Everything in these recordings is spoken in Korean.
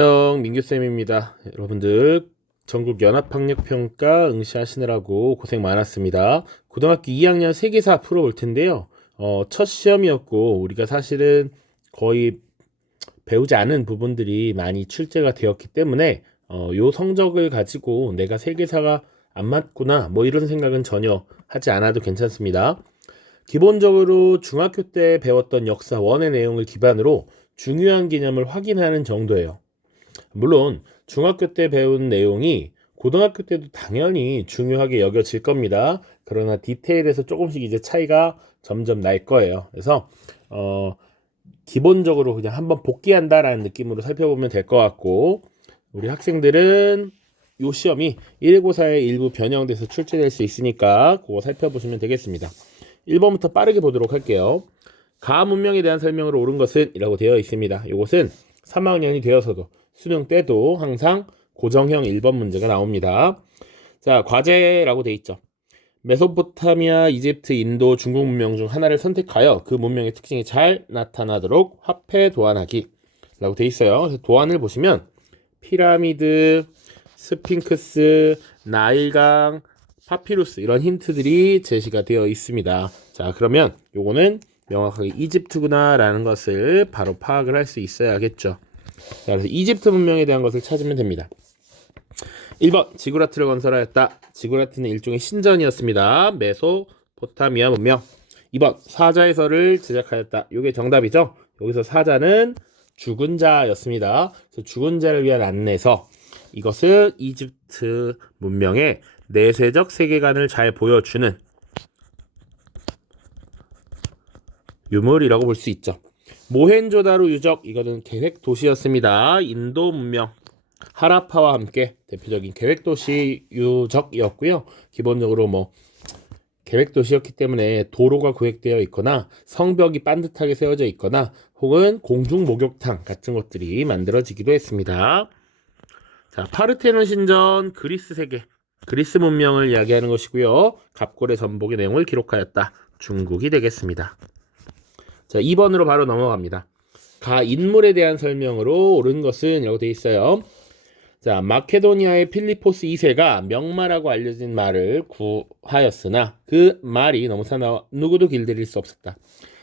안녕, 민규쌤입니다. 여러분들 전국 연합학력평가 응시하시느라고 고생 많았습니다. 고등학교 2학년 세계사 풀어볼 텐데요. 첫 시험이었고 우리가 사실은 거의 배우지 않은 부분들이 많이 출제가 되었기 때문에 요 성적을 가지고 내가 세계사가 안 맞구나 뭐 이런 생각은 전혀 하지 않아도 괜찮습니다. 기본적으로 중학교 때 배웠던 역사 원의 내용을 기반으로 중요한 개념을 확인하는 정도예요. 물론 중학교 때 배운 내용이 고등학교 때도 당연히 중요하게 여겨질 겁니다. 그러나 디테일에서 조금씩 이제 차이가 점점 날 거예요. 그래서 기본적으로 그냥 한번 복귀한다라는 느낌으로 살펴보면 될 것 같고, 우리 학생들은 이 시험이 1고사의 일부 변형돼서 출제될 수 있으니까 그거 살펴보시면 되겠습니다. 1번부터 빠르게 보도록 할게요. 가 문명에 대한 설명으로 옳은 것은 이라고 되어 있습니다. 이것은 3학년이 되어서도 수능 때도 항상 고정형 1번 문제가 나옵니다. 자, 과제라고 돼 있죠. 메소포타미아, 이집트, 인도, 중국 문명 중 하나를 선택하여 그 문명의 특징이 잘 나타나도록 화폐 도안하기 라고 돼 있어요. 그래서 도안을 보시면 피라미드, 스핑크스, 나일강, 파피루스 이런 힌트들이 제시가 되어 있습니다. 자, 그러면 요거는 명확하게 이집트구나 라는 것을 바로 파악을 할 수 있어야겠죠. 자, 그래서 이집트 문명에 대한 것을 찾으면 됩니다. 1번 지구라트를 건설하였다. 지구라트는 일종의 신전이었습니다. 메소포타미아 문명. 2번 사자의 설을 제작하였다. 이게 정답이죠. 여기서 사자는 죽은 자였습니다. 그래서 죽은 자를 위한 안내서, 이것은 이집트 문명의 내세적 세계관을 잘 보여주는 유물이라고 볼 수 있죠. 모헨조다로 유적, 이거는 계획 도시였습니다. 인도 문명 하라파와 함께 대표적인 계획 도시 유적이었고요. 기본적으로 뭐 계획 도시였기 때문에 도로가 계획되어 있거나 성벽이 반듯하게 세워져 있거나 혹은 공중 목욕탕 같은 것들이 만들어지기도 했습니다. 자, 파르테논 신전, 그리스 세계, 그리스 문명을 이야기하는 것이고요. 갑골의 전복의 내용을 기록하였다. 중국이 되겠습니다. 자, 2번으로 바로 넘어갑니다. 가 인물에 대한 설명으로 옳은 것은 이라고 되어 있어요. 자, 마케도니아의 필리포스 2세가 명마라고 알려진 말을 구하였으나 그 말이 너무 사나워 누구도 길들일 수 없었다.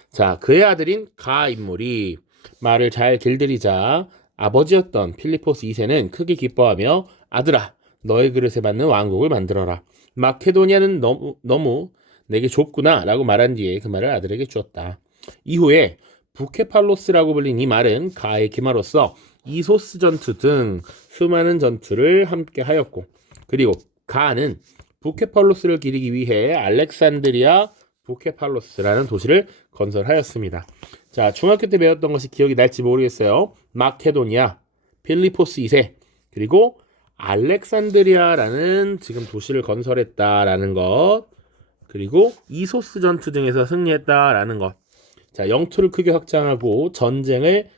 자, 그의 아들인 가 인물이 말을 잘 길들이자 아버지였던 필리포스 2세는 크게 기뻐하며 아들아, 너의 그릇에 맞는 왕국을 만들어라. 마케도니아는 너무 내게 좁구나 라고 말한 뒤에 그 말을 아들에게 주었다. 이후에 부케팔로스라고 불린 이 말은 가의 기마로서 이소스 전투 등 수많은 전투를 함께 하였고, 그리고 가는 부케팔로스를 기리기 위해 알렉산드리아 부케팔로스라는 도시를 건설하였습니다. 자, 중학교 때 배웠던 것이 기억이 날지 모르겠어요. 마케도니아, 필리포스 2세, 그리고 알렉산드리아라는 지금 도시를 건설했다라는 것, 그리고 이소스 전투 등에서 승리했다라는 것. 자, 영토를 크게 확장하고 전쟁을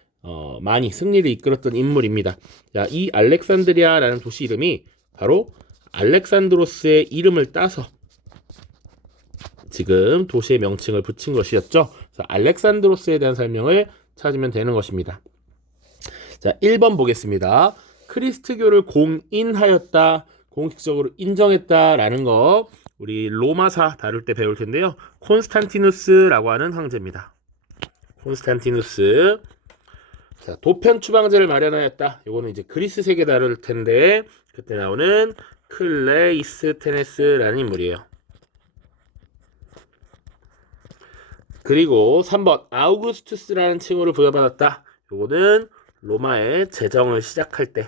많이 승리를 이끌었던 인물입니다. 자, 이 알렉산드리아라는 도시 이름이 바로 알렉산드로스의 이름을 따서 지금 도시의 명칭을 붙인 것이었죠. 그래서 알렉산드로스에 대한 설명을 찾으면 되는 것입니다. 자, 1번 보겠습니다. 크리스트교를 공인하였다, 공식적으로 인정했다라는 거 우리 로마사 다룰 때 배울 텐데요. 콘스탄티누스라고 하는 황제입니다. 콘스탄티누스. 자, 도편 추방제를 마련하였다. 요거는 이제 그리스 세계 다룰 텐데 그때 나오는 클레이스테네스라는 인물이에요. 그리고 3번 아우구스투스라는 칭호를 부여받았다. 요거는 로마의 제정을 시작할 때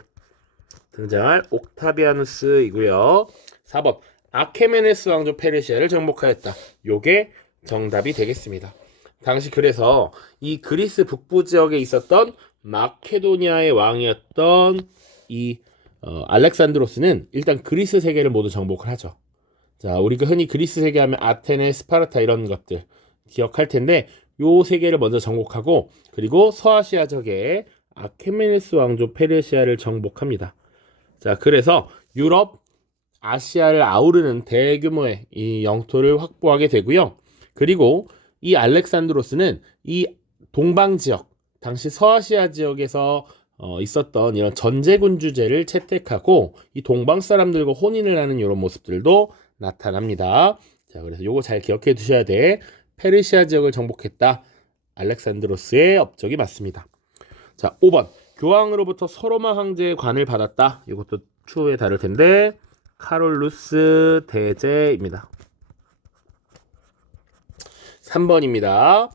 등장할 옥타비아누스이고요. 4번 아케메네스 왕조 페르시아를 정복하였다. 요게 정답이 되겠습니다. 당시 그래서 이 그리스 북부 지역에 있었던 마케도니아의 왕이었던 이 알렉산드로스는 일단 그리스 세계를 모두 정복을 하죠. 자, 우리가 흔히 그리스 세계 하면 아테네, 스파르타 이런 것들 기억할 텐데 요 세계를 먼저 정복하고, 그리고 서아시아 적의 아케메네스 왕조 페르시아를 정복합니다. 자, 그래서 유럽, 아시아를 아우르는 대규모의 이 영토를 확보하게 되고요. 그리고 이 알렉산드로스는 이 동방 지역, 당시 서아시아 지역에서 있었던 이런 전제군주제를 채택하고 이 동방 사람들과 혼인을 하는 이런 모습들도 나타납니다. 자, 그래서 요거 잘 기억해 두셔야 돼. 페르시아 지역을 정복했다. 알렉산드로스의 업적이 맞습니다. 자, 5번. 교황으로부터 서로마 황제의 관을 받았다. 이것도 추후에 다룰 텐데 카롤루스 대제입니다. 3번입니다.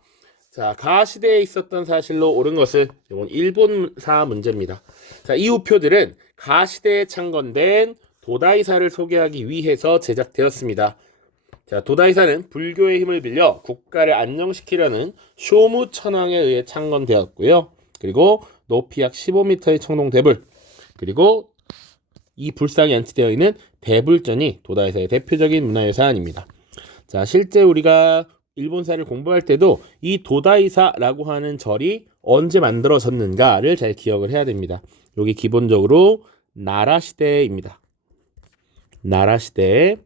자, 가 시대에 있었던 사실로 옳은 것은 이건 일본사 문제입니다. 자, 이 우표들은 가 시대에 창건된 도다이사를 소개하기 위해서 제작되었습니다. 자, 도다이사는 불교의 힘을 빌려 국가를 안정시키려는 쇼무 천왕에 의해 창건되었고요. 그리고 높이 약 15m의 청동대불, 그리고 이 불상이 안치되어 있는 대불전이 도다이사의 대표적인 문화유산입니다. 자, 실제 우리가 일본사를 공부할 때도 이 도다이사라고 하는 절이 언제 만들어졌는가를 잘 기억을 해야 됩니다. 여기 기본적으로 나라 시대입니다. 나라 시대.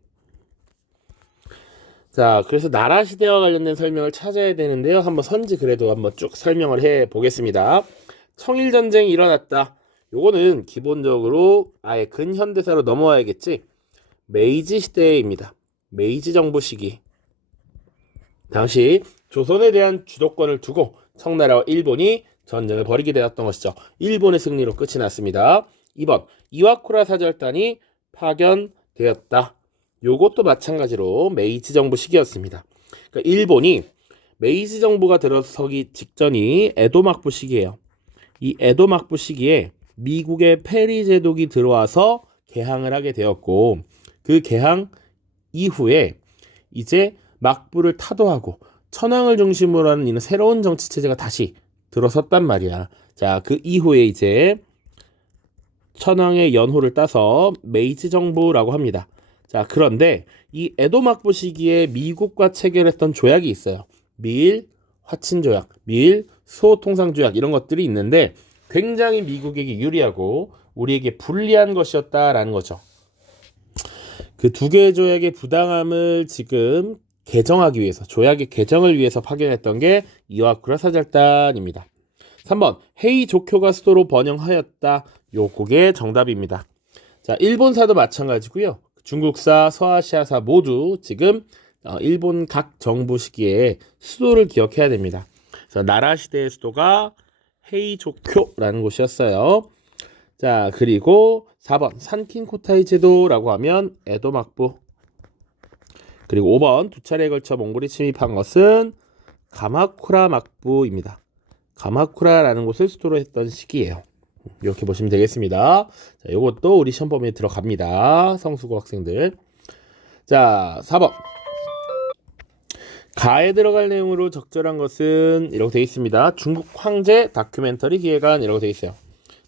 자, 그래서 나라 시대와 관련된 설명을 찾아야 되는데요. 한번 선지 그래도 한번 쭉 설명을 해 보겠습니다. 청일 전쟁이 일어났다. 요거는 기본적으로 아예 근현대사로 넘어와야겠지. 메이지 시대입니다. 메이지 정부 시기. 당시 조선에 대한 주도권을 두고 청나라와 일본이 전쟁을 벌이게 되었던 것이죠. 일본의 승리로 끝이 났습니다. 2번 이와쿠라 사절단이 파견되었다. 요것도 마찬가지로 메이지 정부 시기였습니다. 그러니까 일본이 메이지 정부가 들어서기 직전이 에도 막부 시기예요. 이 에도 막부 시기에 미국의 페리 제독이 들어와서 개항을 하게 되었고, 그 개항 이후에 이제 막부를 타도하고 천황을 중심으로 하는 이런 새로운 정치 체제가 다시 들어섰단 말이야. 자, 그 이후에 이제 천황의 연호를 따서 메이지 정부라고 합니다. 자, 그런데 이 에도 막부 시기에 미국과 체결했던 조약이 있어요. 미일 화친 조약, 미일 수호 통상 조약 이런 것들이 있는데 굉장히 미국에게 유리하고 우리에게 불리한 것이었다라는 거죠. 그 두 개의 조약의 부당함을 지금 개정하기 위해서, 조약의 개정을 위해서 파견했던 게 이와쿠라 사절단입니다. 3번 헤이 조쿄가 수도로 번영하였다. 요게 정답입니다. 자, 일본사도 마찬가지고요. 중국사, 서아시아사 모두 지금 일본 각 정부 시기에 수도를 기억해야 됩니다. 그래서 나라 시대의 수도가 헤이조쿄라는 곳이었어요. 자, 그리고 4번 산킨코타이 제도라고 하면 에도 막부. 그리고 5번 두 차례에 걸쳐 몽골이 침입한 것은 가마쿠라 막부입니다. 가마쿠라라는 곳을 수도로 했던 시기예요. 이렇게 보시면 되겠습니다. 자, 이것도 우리 시험 범위에 들어갑니다. 성수고 학생들. 자, 4번. 가에 들어갈 내용으로 적절한 것은 이라고 되어 있습니다. 중국 황제 다큐멘터리 기획안 이라고 되어 있어요.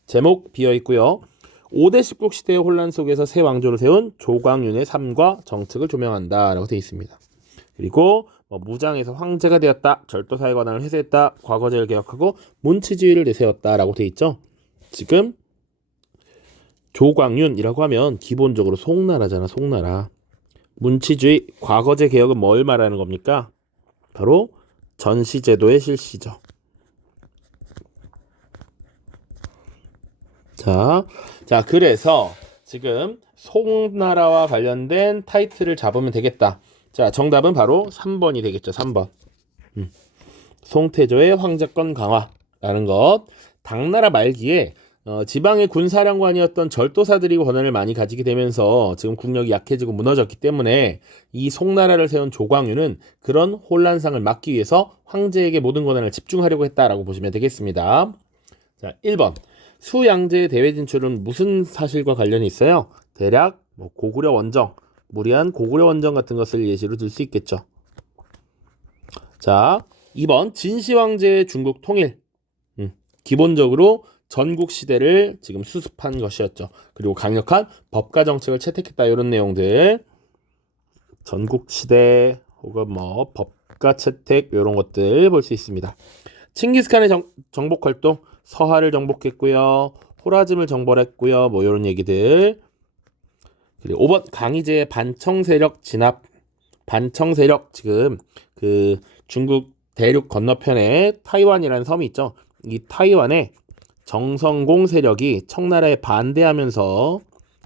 제목 비어 있고요. 5대 십국 시대의 혼란 속에서 새 왕조를 세운 조광윤의 삶과 정책을 조명한다 라고 되어 있습니다. 그리고 무장에서 황제가 되었다. 절도사의 권한을 회수했다. 과거제를 개혁하고 문치주의를 내세웠다 라고 되어 있죠. 지금 조광윤이라고 하면 기본적으로 송나라잖아. 송나라. 문치주의, 과거제 개혁은 뭘 말하는 겁니까? 바로 전시제도의 실시죠. 자, 그래서 지금 송나라와 관련된 타이틀을 잡으면 되겠다. 자, 정답은 바로 3번이 되겠죠. 3번. 송태조의 황제권 강화라는 것. 당나라 말기에 지방의 군사령관이었던 절도사들이 권한을 많이 가지게 되면서 지금 국력이 약해지고 무너졌기 때문에 이 송나라를 세운 조광윤은 그런 혼란상을 막기 위해서 황제에게 모든 권한을 집중하려고 했다라고 보시면 되겠습니다. 자, 1번. 수양제의 대외 진출은 무슨 사실과 관련이 있어요? 대략 고구려 원정, 무리한 고구려 원정 같은 것을 예시로 들 수 있겠죠. 자, 2번. 진시황제의 중국 통일. 기본적으로 전국 시대를 지금 수습한 것이었죠. 그리고 강력한 법과 정책을 채택했다. 이런 내용들. 전국 시대 혹은 법과 채택 이런 것들 볼 수 있습니다. 칭기스칸의 정복 활동, 서하를 정복했고요. 호라즘을 정벌했고요. 이런 얘기들. 그리고 5번 강희제의 반청 세력 진압. 반청 세력 지금 그 중국 대륙 건너편에 타이완이라는 섬이 있죠. 이 타이완에 정성공 세력이 청나라에 반대하면서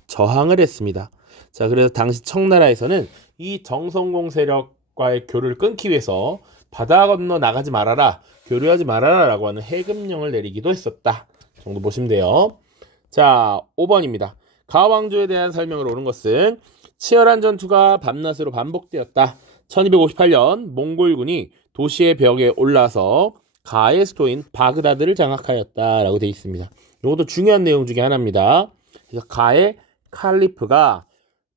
저항을 했습니다. 자, 그래서 당시 청나라에서는 이 정성공 세력과의 교류를 끊기 위해서 바다 건너 나가지 말아라, 교류하지 말아라 라고 하는 해금령을 내리기도 했었다 정도 보시면 돼요. 자, 5번입니다. 가왕조에 대한 설명을 옳은 것은 치열한 전투가 밤낮으로 반복되었다. 1258년 몽골군이 도시의 벽에 올라서 가의 수도인 바그다드를 장악하였다라고 되어 있습니다. 이것도 중요한 내용 중에 하나입니다. 그래서 가의 칼리프가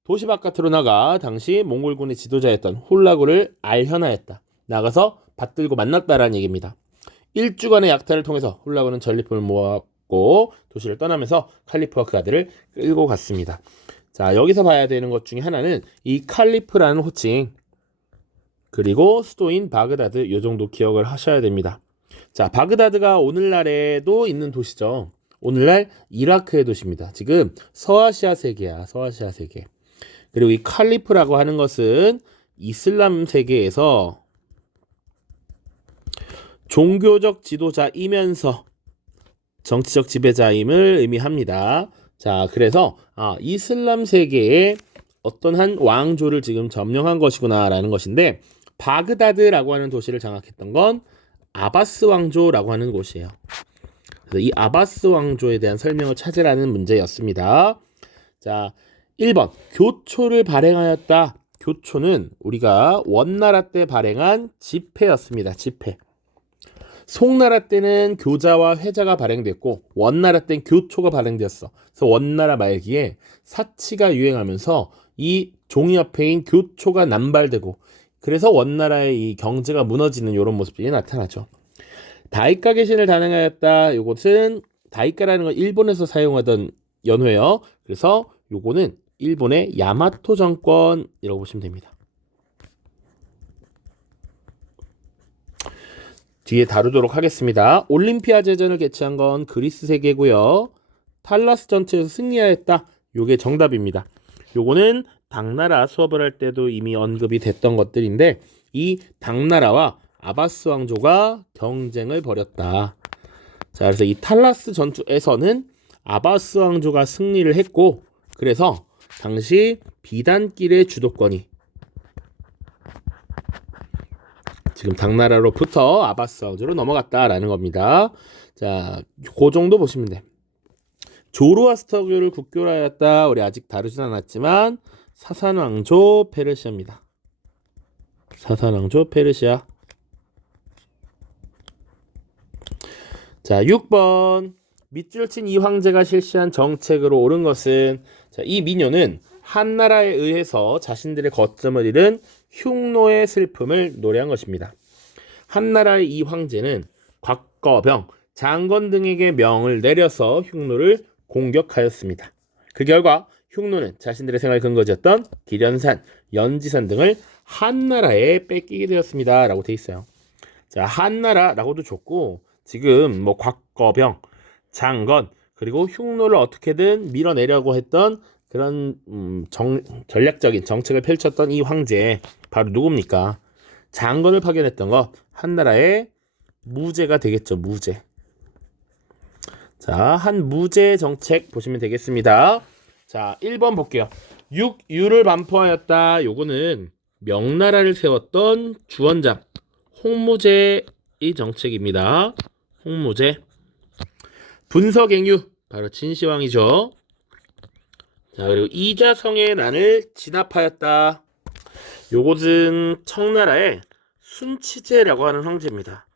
도시 바깥으로 나가 당시 몽골군의 지도자였던 훌라구를 알현하였다. 나가서 받들고 만났다라는 얘기입니다. 일주간의 약탈을 통해서 훌라구는 전리품을 모았고 도시를 떠나면서 칼리프와 그 아들을 끌고 갔습니다. 자, 여기서 봐야 되는 것 중에 하나는 이 칼리프라는 호칭, 그리고 수도인 바그다드, 이 정도 기억을 하셔야 됩니다. 자, 바그다드가 오늘날에도 있는 도시죠. 오늘날 이라크의 도시입니다. 지금 서아시아 세계야, 서아시아 세계. 그리고 이 칼리프라고 하는 것은 이슬람 세계에서 종교적 지도자이면서 정치적 지배자임을 의미합니다. 자, 그래서 이슬람 세계의 어떤 한 왕조를 지금 점령한 것이구나라는 것인데, 바그다드라고 하는 도시를 장악했던 건 아바스 왕조라고 하는 곳이에요. 그래서 이 아바스 왕조에 대한 설명을 찾으라는 문제였습니다. 자, 1번 교초를 발행하였다. 교초는 우리가 원나라 때 발행한 지폐였습니다. 지폐. 송나라 때는 교자와 회자가 발행됐고 원나라 때는 교초가 발행되었어. 그래서 원나라 말기에 사치가 유행하면서 이 종이화폐인 교초가 남발되고, 그래서 원나라의 이 경제가 무너지는 이런 모습들이 나타나죠. 다이카 개신을 단행하였다. 이것은 다이카라는 건 일본에서 사용하던 연회요. 그래서 요거는 일본의 야마토 정권이라고 보시면 됩니다. 뒤에 다루도록 하겠습니다. 올림피아 제전을 개최한 건 그리스 세계고요. 탈라스 전투에서 승리하였다. 요게 정답입니다. 요거는 당나라 수업을 할 때도 이미 언급이 됐던 것들인데, 이 당나라와 아바스 왕조가 경쟁을 벌였다. 자, 그래서 이 탈라스 전투에서는 아바스 왕조가 승리를 했고, 그래서 당시 비단길의 주도권이 지금 당나라로부터 아바스 왕조로 넘어갔다라는 겁니다. 자, 그 정도 보시면 돼. 조로아스터교를 국교로 하였다. 우리 아직 다루진 않았지만 사산왕조 페르시아입니다. 사산왕조 페르시아. 자, 6번 밑줄 친 이 황제가 실시한 정책으로 옳은 것은, 자, 이 민요는 한나라에 의해서 자신들의 거점을 잃은 흉노의 슬픔을 노래한 것입니다. 한나라의 이 황제는 곽거병, 장건 등에게 명을 내려서 흉노를 공격하였습니다. 그 결과 흉노는 자신들의 생활 근거지였던 기련산, 연지산 등을 한나라에 뺏기게 되었습니다. 라고 돼 있어요. 자, 한나라라고도 좋고, 지금 뭐 곽거병, 장건, 그리고 흉노를 어떻게든 밀어내려고 했던 그런 전략적인 정책을 펼쳤던 이 황제, 바로 누굽니까? 장건을 파견했던 것, 한나라의 무제가 되겠죠. 무제. 자, 한 무제 정책 보시면 되겠습니다. 자, 1번 볼게요. 육유를 반포하였다. 요거는 명나라를 세웠던 주원장 홍무제의 정책입니다. 홍무제. 분서갱유, 바로 진시황이죠. 자, 그리고 이자성의 난을 진압하였다. 요것은 청나라의 순치제라고 하는 황제입니다.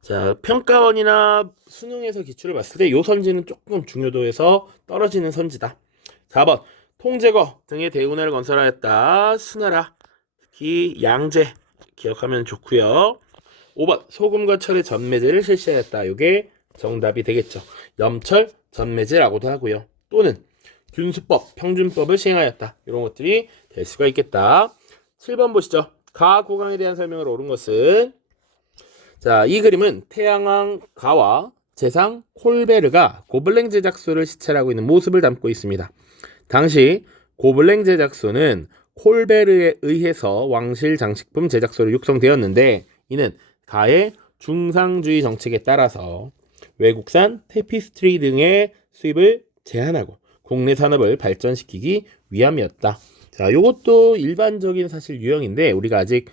자, 평가원이나 수능에서 기출을 봤을 때 요 선지는 조금 중요도에서 떨어지는 선지다. 4번 통제거 등의 대운하를 건설하였다. 수나라, 특히 양제 기억하면 좋고요. 5번 소금과 철의 전매제를 실시하였다. 요게 정답이 되겠죠. 염철 전매제라고도 하고요. 또는 균수법, 평준법을 시행하였다. 이런 것들이 될 수가 있겠다. 7번 보시죠. 가고강에 대한 설명을 옳은 것은, 자, 이 그림은 태양왕 가와 재상 콜베르가 고블랭 제작소를 시찰하고 있는 모습을 담고 있습니다. 당시 고블랭 제작소는 콜베르에 의해서 왕실 장식품 제작소로 육성되었는데, 이는 가의 중상주의 정책에 따라서 외국산 테피스트리 등의 수입을 제한하고 국내 산업을 발전시키기 위함이었다. 자, 요것도 일반적인 사실 유형인데 우리가 아직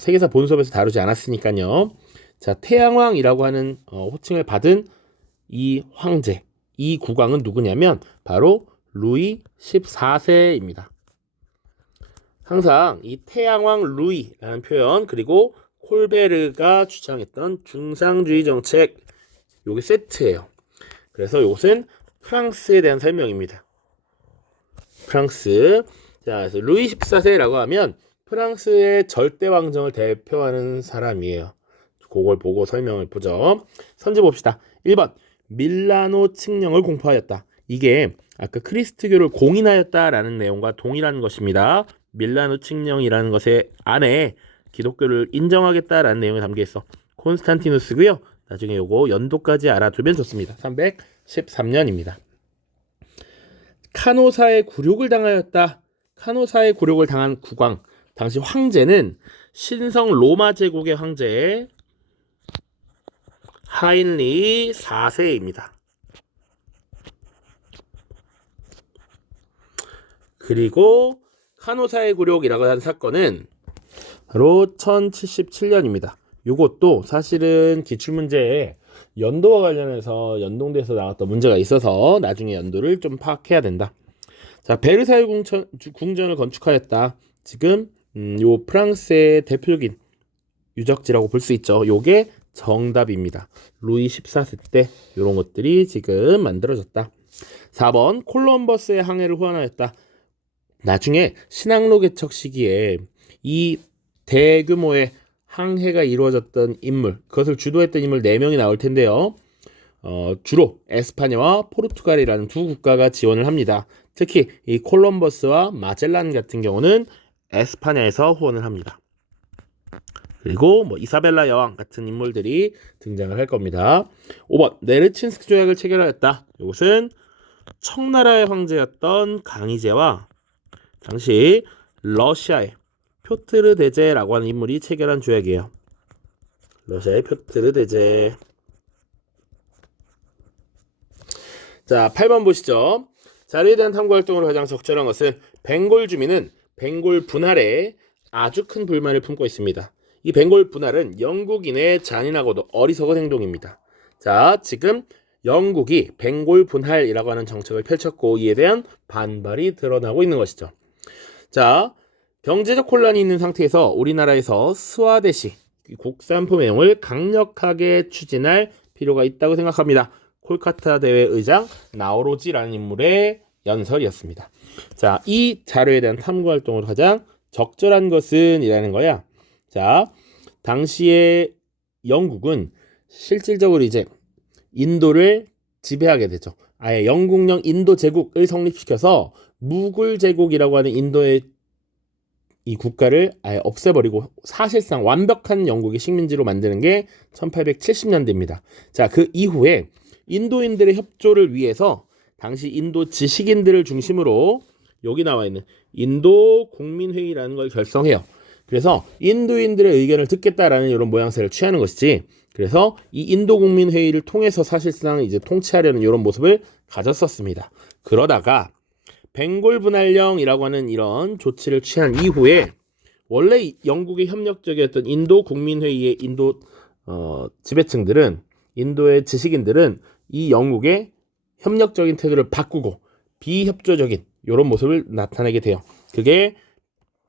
세계사 본수업에서 다루지 않았으니까요. 자, 태양왕이라고 하는 호칭을 받은 이 황제, 이 국왕은 누구냐면 바로 루이 14세입니다. 항상 이 태양왕 루이라는 표현, 그리고 콜베르가 주장했던 중상주의 정책, 요게 세트예요. 그래서 이것은 프랑스에 대한 설명입니다. 프랑스. 자, 그래서 루이 14세라고 하면 프랑스의 절대 왕정을 대표하는 사람이에요. 그걸 보고 설명을 보죠. 선지 봅시다. 1번 밀라노 칙령을 공포하였다. 이게 아까 크리스트교를 공인하였다라는 내용과 동일한 것입니다. 밀라노 칙령이라는 것의 안에 기독교를 인정하겠다라는 내용이 담겨 있어. 콘스탄티누스고요. 나중에 요거 연도까지 알아두면 좋습니다. 313년입니다. 카노사의 굴욕을 당하였다. 카노사의 굴욕을 당한 국왕, 당시 황제는 신성 로마 제국의 황제 하인리 4세입니다. 그리고 카노사의 굴욕이라고 하는 사건은 바로 1077년입니다. 이것도 사실은 기출문제에 연도와 관련해서 연동돼서 나왔던 문제가 있어서 나중에 연도를 좀 파악해야 된다. 자, 베르사유 궁전을 건축하였다. 지금 요 프랑스의 대표적인 유적지라고 볼 수 있죠. 요게 정답입니다. 루이 14세 때 이런 것들이 지금 만들어졌다. 4번 콜럼버스의 항해를 후원하였다. 나중에 신항로 개척 시기에 이 대규모의 항해가 이루어졌던 인물, 그것을 주도했던 인물 4명이 나올 텐데요. 주로 에스파냐와 포르투갈이라는 두 국가가 지원을 합니다. 특히 이 콜럼버스와 마젤란 같은 경우는 에스파냐에서 후원을 합니다. 그리고 뭐 이사벨라 여왕 같은 인물들이 등장을 할 겁니다. 5번 네르친스크 조약을 체결하였다. 이것은 청나라의 황제였던 강희제와 당시 러시아의 표트르 대제라고 하는 인물이 체결한 조약이에요. 러시아의 표트르 대제. 자, 8번 보시죠. 자료에 대한 탐구 활동으로 가장 적절한 것은 벵골 주민은 벵골 분할에 아주 큰 불만을 품고 있습니다. 이 벵골 분할은 영국인의 잔인하고도 어리석은 행동입니다. 자, 지금 영국이 벵골 분할이라고 하는 정책을 펼쳤고 이에 대한 반발이 드러나고 있는 것이죠. 자, 경제적 혼란이 있는 상태에서 우리나라에서 스와데시 국산품 애용을 강력하게 추진할 필요가 있다고 생각합니다. 콜카타 대회 의장 나오로지라는 인물의 연설이었습니다. 자, 이 자료에 대한 탐구 활동으로 가장 적절한 것은 이라는 거야. 자, 당시에 영국은 실질적으로 이제 인도를 지배하게 되죠. 아예 영국령 인도 제국을 성립시켜서 무굴 제국이라고 하는 인도의 이 국가를 아예 없애버리고 사실상 완벽한 영국의 식민지로 만드는 게 1870년대입니다. 자, 그 이후에 인도인들의 협조를 위해서 당시 인도 지식인들을 중심으로 여기 나와 있는 인도 국민회의라는 걸 결성해요. 그래서 인도인들의 의견을 듣겠다라는 이런 모양새를 취하는 것이지. 그래서 이 인도 국민회의를 통해서 사실상 이제 통치하려는 이런 모습을 가졌었습니다. 그러다가 벵골 분할령이라고 하는 이런 조치를 취한 이후에 원래 영국의 협력적이었던 인도 국민회의의 인도 지배층들은 인도의 지식인들은 이 영국의 협력적인 태도를 바꾸고 비협조적인 이런 모습을 나타내게 돼요. 그게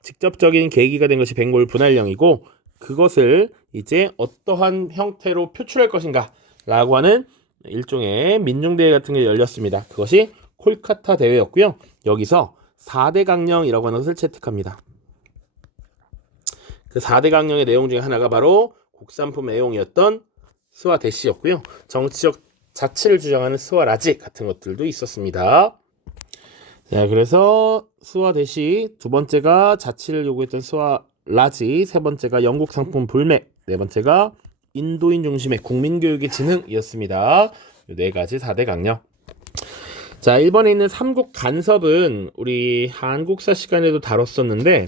직접적인 계기가 된 것이 벵골 분할령이고 그것을 이제 어떠한 형태로 표출할 것인가 라고 하는 일종의 민중대회 같은 게 열렸습니다. 그것이 콜카타 대회였고요. 여기서 4대 강령이라고 하는 것을 채택합니다. 그 4대 강령의 내용 중에 하나가 바로 국산품 애용이었던 스와데시였고요. 정치적 자치를 주장하는 스와라지 같은 것들도 있었습니다. 자, 그래서 스와데시, 두 번째가 자치를 요구했던 스와라지, 세 번째가 영국 상품 불매, 네 번째가 인도인 중심의 국민교육의 진흥이었습니다. 네 가지 4대 강령. 자, 1번에 있는 삼국 간섭은 우리 한국사 시간에도 다뤘었는데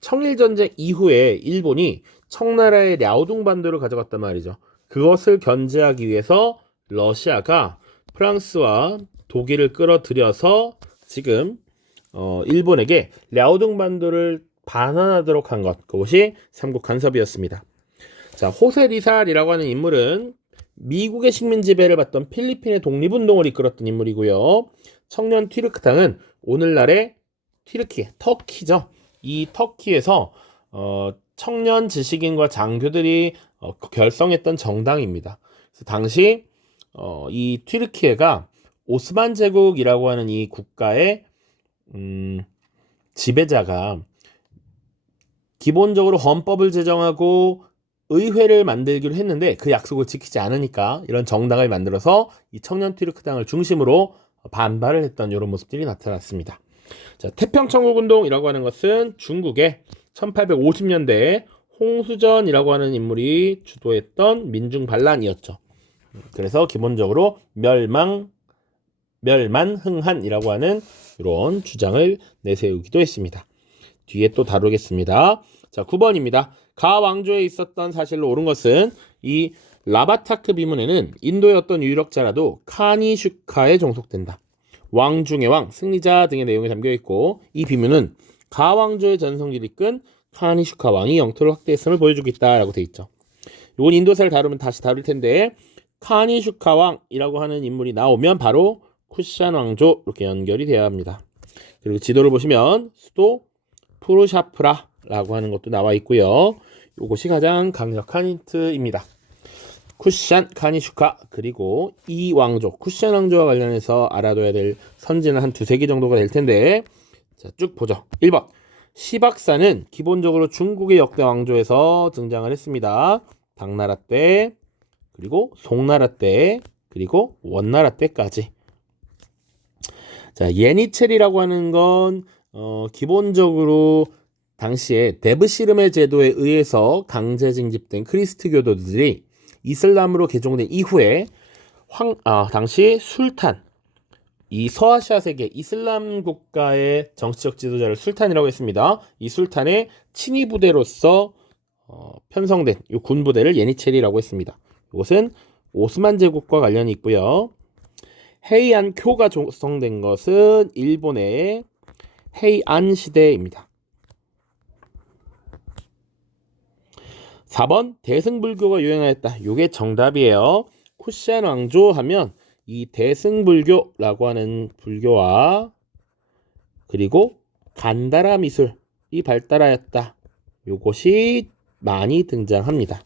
청일전쟁 이후에 일본이 청나라의 랴오둥 반도를 가져갔단 말이죠. 그것을 견제하기 위해서 러시아가 프랑스와 독일을 끌어들여서 지금 일본에게 랴오둥반도를 반환하도록 한 것, 그것이 삼국 간섭이었습니다. 자, 호세 리살이라고 하는 인물은 미국의 식민 지배를 받던 필리핀의 독립운동을 이끌었던 인물이고요. 청년 튀르크당은 오늘날의 튀르키, 터키죠. 이 터키에서 청년 지식인과 장교들이 결성했던 정당입니다. 그래서 당시 이 튀르키예가 오스만 제국이라고 하는 이 국가의 지배자가 기본적으로 헌법을 제정하고 의회를 만들기로 했는데 그 약속을 지키지 않으니까 이런 정당을 만들어서 이 청년 튀르크당을 중심으로 반발을 했던 이런 모습들이 나타났습니다. 자, 태평천국운동이라고 하는 것은 중국의 1850년대에 홍수전이라고 하는 인물이 주도했던 민중반란이었죠. 그래서 기본적으로 멸만흥한이라고 하는 이런 주장을 내세우기도 했습니다. 뒤에 또 다루겠습니다. 자, 9번입니다. 가 왕조에 있었던 사실로 옳은 것은 이 라바타크 비문에는 인도의 어떤 유력자라도 카니슈카에 종속된다. 왕 중의 왕, 승리자 등의 내용이 담겨있고 이 비문은 가 왕조의 전성기를 이끈 카니슈카 왕이 영토를 확대했음을 보여주겠다라고 되어 있죠. 이건 인도사를 다루면 다시 다룰 텐데 카니슈카 왕이라고 하는 인물이 나오면 바로 쿠샨 왕조 이렇게 연결이 되어야 합니다. 그리고 지도를 보시면 수도 푸르샤프라라고 하는 것도 나와 있고요. 이것이 가장 강력한 힌트입니다. 쿠샨, 카니슈카, 그리고 이 왕조, 쿠샨 왕조와 관련해서 알아둬야 될 선지는 한 두세 개 정도가 될 텐데 자, 쭉 보죠. 1번 시박사는 기본적으로 중국의 역대 왕조에서 등장을 했습니다. 당나라 때, 그리고 송나라 때, 그리고 원나라 때까지. 자, 예니첼이라고 하는 건 기본적으로 당시에 데브시르메 제도에 의해서 강제 징집된 크리스트 교도들이 이슬람으로 개종된 이후에 당시 술탄, 이 서아시아 세계 이슬람 국가의 정치적 지도자를 술탄이라고 했습니다. 이 술탄의 친위 부대로서 편성된 이 군부대를 예니첼이라고 했습니다. 이것은 오스만 제국과 관련이 있고요. 헤이안교가 조성된 것은 일본의 헤이안 시대입니다. 4번 대승불교가 유행하였다. 이게 정답이에요. 쿠샨 왕조 하면 이 대승불교라고 하는 불교와 그리고 간다라 미술이 발달하였다. 이것이 많이 등장합니다.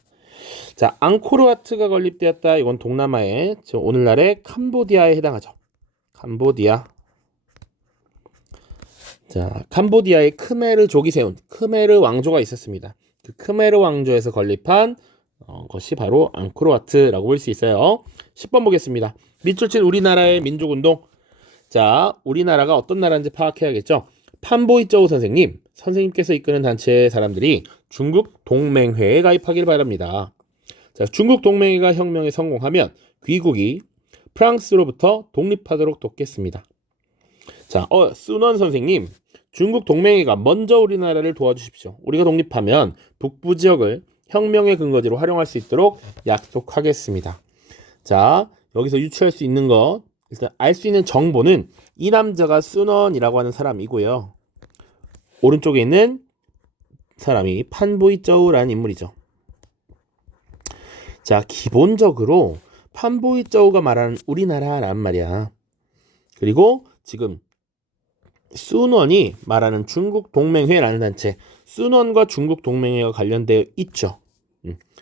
자, 앙코르와트가 건립되었다. 이건 동남아의 오늘날의 캄보디아에 해당하죠. 캄보디아. 자, 캄보디아의 크메르족이 세운 크메르 왕조가 있었습니다. 그 크메르 왕조에서 건립한 것이 바로 앙코르와트라고 볼 수 있어요. 10번 보겠습니다. 밑줄 친 우리나라의 민족운동. 자, 우리나라가 어떤 나라인지 파악해야겠죠. 판보이쩌우 선생님께서 이끄는 단체의 사람들이 중국 동맹회에 가입하길 바랍니다. 자, 중국 동맹회가 혁명에 성공하면 귀국이 프랑스로부터 독립하도록 돕겠습니다. 자, 순원 선생님, 중국 동맹회가 먼저 우리나라를 도와주십시오. 우리가 독립하면 북부 지역을 혁명의 근거지로 활용할 수 있도록 약속하겠습니다. 자, 여기서 유추할 수 있는 것, 일단 알 수 있는 정보는 이 남자가 순원이라고 하는 사람이고요. 오른쪽에 있는 사람이 판보이쩌우라는 인물이죠. 자, 기본적으로 판보이쩌우가 말하는 우리나라란 말이야. 그리고 지금 순원이 말하는 중국 동맹회라는 단체, 순원과 중국 동맹회가 관련되어 있죠.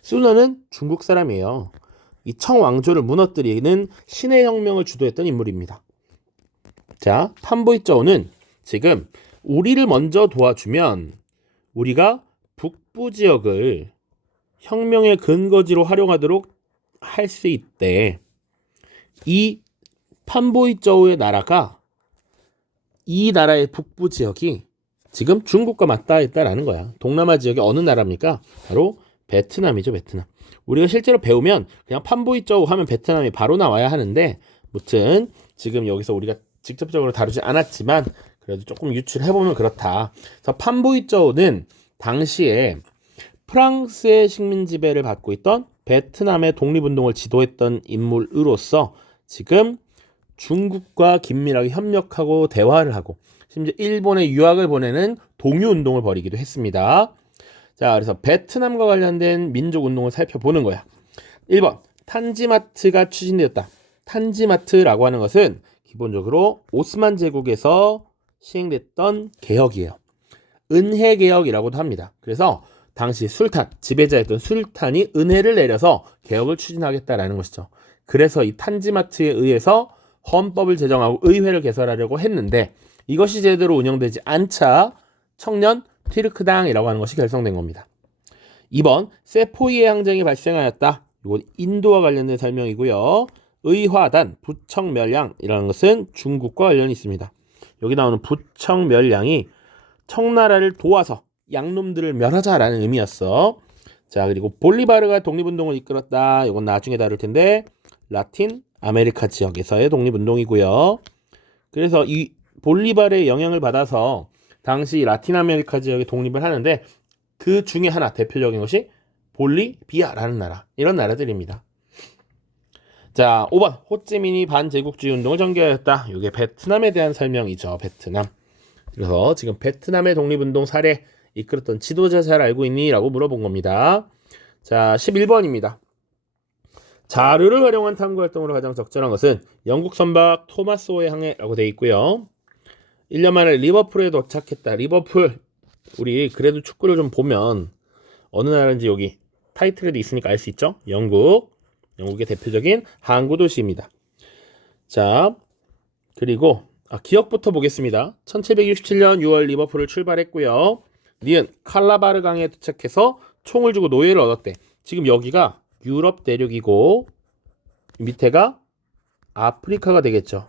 순원은 중국 사람이에요. 이 청왕조를 무너뜨리는 신의 혁명을 주도했던 인물입니다. 자, 판보이쩌우는 지금 우리를 먼저 도와주면 우리가 북부 지역을 혁명의 근거지로 활용하도록 할 수 있대. 이 판보이쩌우의 나라가 이 나라의 북부 지역이 지금 중국과 맞닿아 있다라는 거야. 동남아 지역이 어느 나라입니까? 바로 베트남이죠, 베트남. 우리가 실제로 배우면 그냥 판보이쩌우 하면 베트남이 바로 나와야 하는데, 무튼 지금 여기서 우리가 직접적으로 다루지 않았지만 그래도 조금 유출해보면 그렇다. 그래서 판보이쩌우는 당시에 프랑스의 식민 지배를 받고 있던 베트남의 독립운동을 지도했던 인물으로서 지금 중국과 긴밀하게 협력하고 대화를 하고 심지어 일본에 유학을 보내는 동유운동을 벌이기도 했습니다. 자, 그래서 베트남과 관련된 민족운동을 살펴보는 거야. 1번, 탄지마트가 추진되었다. 탄지마트라고 하는 것은 기본적으로 오스만 제국에서 시행됐던 개혁이에요. 은혜개혁이라고도 합니다. 그래서 당시 술탄, 지배자였던 술탄이 은혜를 내려서 개혁을 추진하겠다라는 것이죠. 그래서 이 탄지마트에 의해서 헌법을 제정하고 의회를 개설하려고 했는데 이것이 제대로 운영되지 않자 청년 튀르크당이라고 하는 것이 결성된 겁니다. 2번, 세포이의 항쟁이 발생하였다. 이건 인도와 관련된 설명이고요. 의화단, 부청멸량이라는 것은 중국과 관련이 있습니다. 여기 나오는 부청멸량이 청나라를 도와서 양놈들을 멸하자라는 의미였어. 자, 그리고 볼리바르가 독립운동을 이끌었다. 이건 나중에 다룰 텐데 라틴 아메리카 지역에서의 독립운동이고요. 그래서 이 볼리바르의 영향을 받아서 당시 라틴 아메리카 지역에 독립을 하는데 그 중에 하나 대표적인 것이 볼리비아라는 나라, 이런 나라들입니다. 자, 5번, 호찌민이 반제국주의 운동을 전개하였다. 이게 베트남에 대한 설명이죠. 베트남. 그래서 지금 베트남의 독립운동 사례 이끌었던 지도자 잘 알고 있니? 라고 물어본 겁니다. 자, 11번입니다. 자료를 활용한 탐구활동으로 가장 적절한 것은 영국 선박 토마스 호의 항해라고 되어 있고요. 1년 만에 리버풀에 도착했다. 리버풀, 우리 그래도 축구를 좀 보면 어느 나라인지 여기 타이틀에도 있으니까 알 수 있죠. 영국의 대표적인 항구 도시입니다. 자, 그리고 기억부터 보겠습니다. 1767년 6월 리버풀을 출발했고요. 니은 칼라바르 강에 도착해서 총을 주고 노예를 얻었대. 지금 여기가 유럽 대륙이고 밑에가 아프리카가 되겠죠.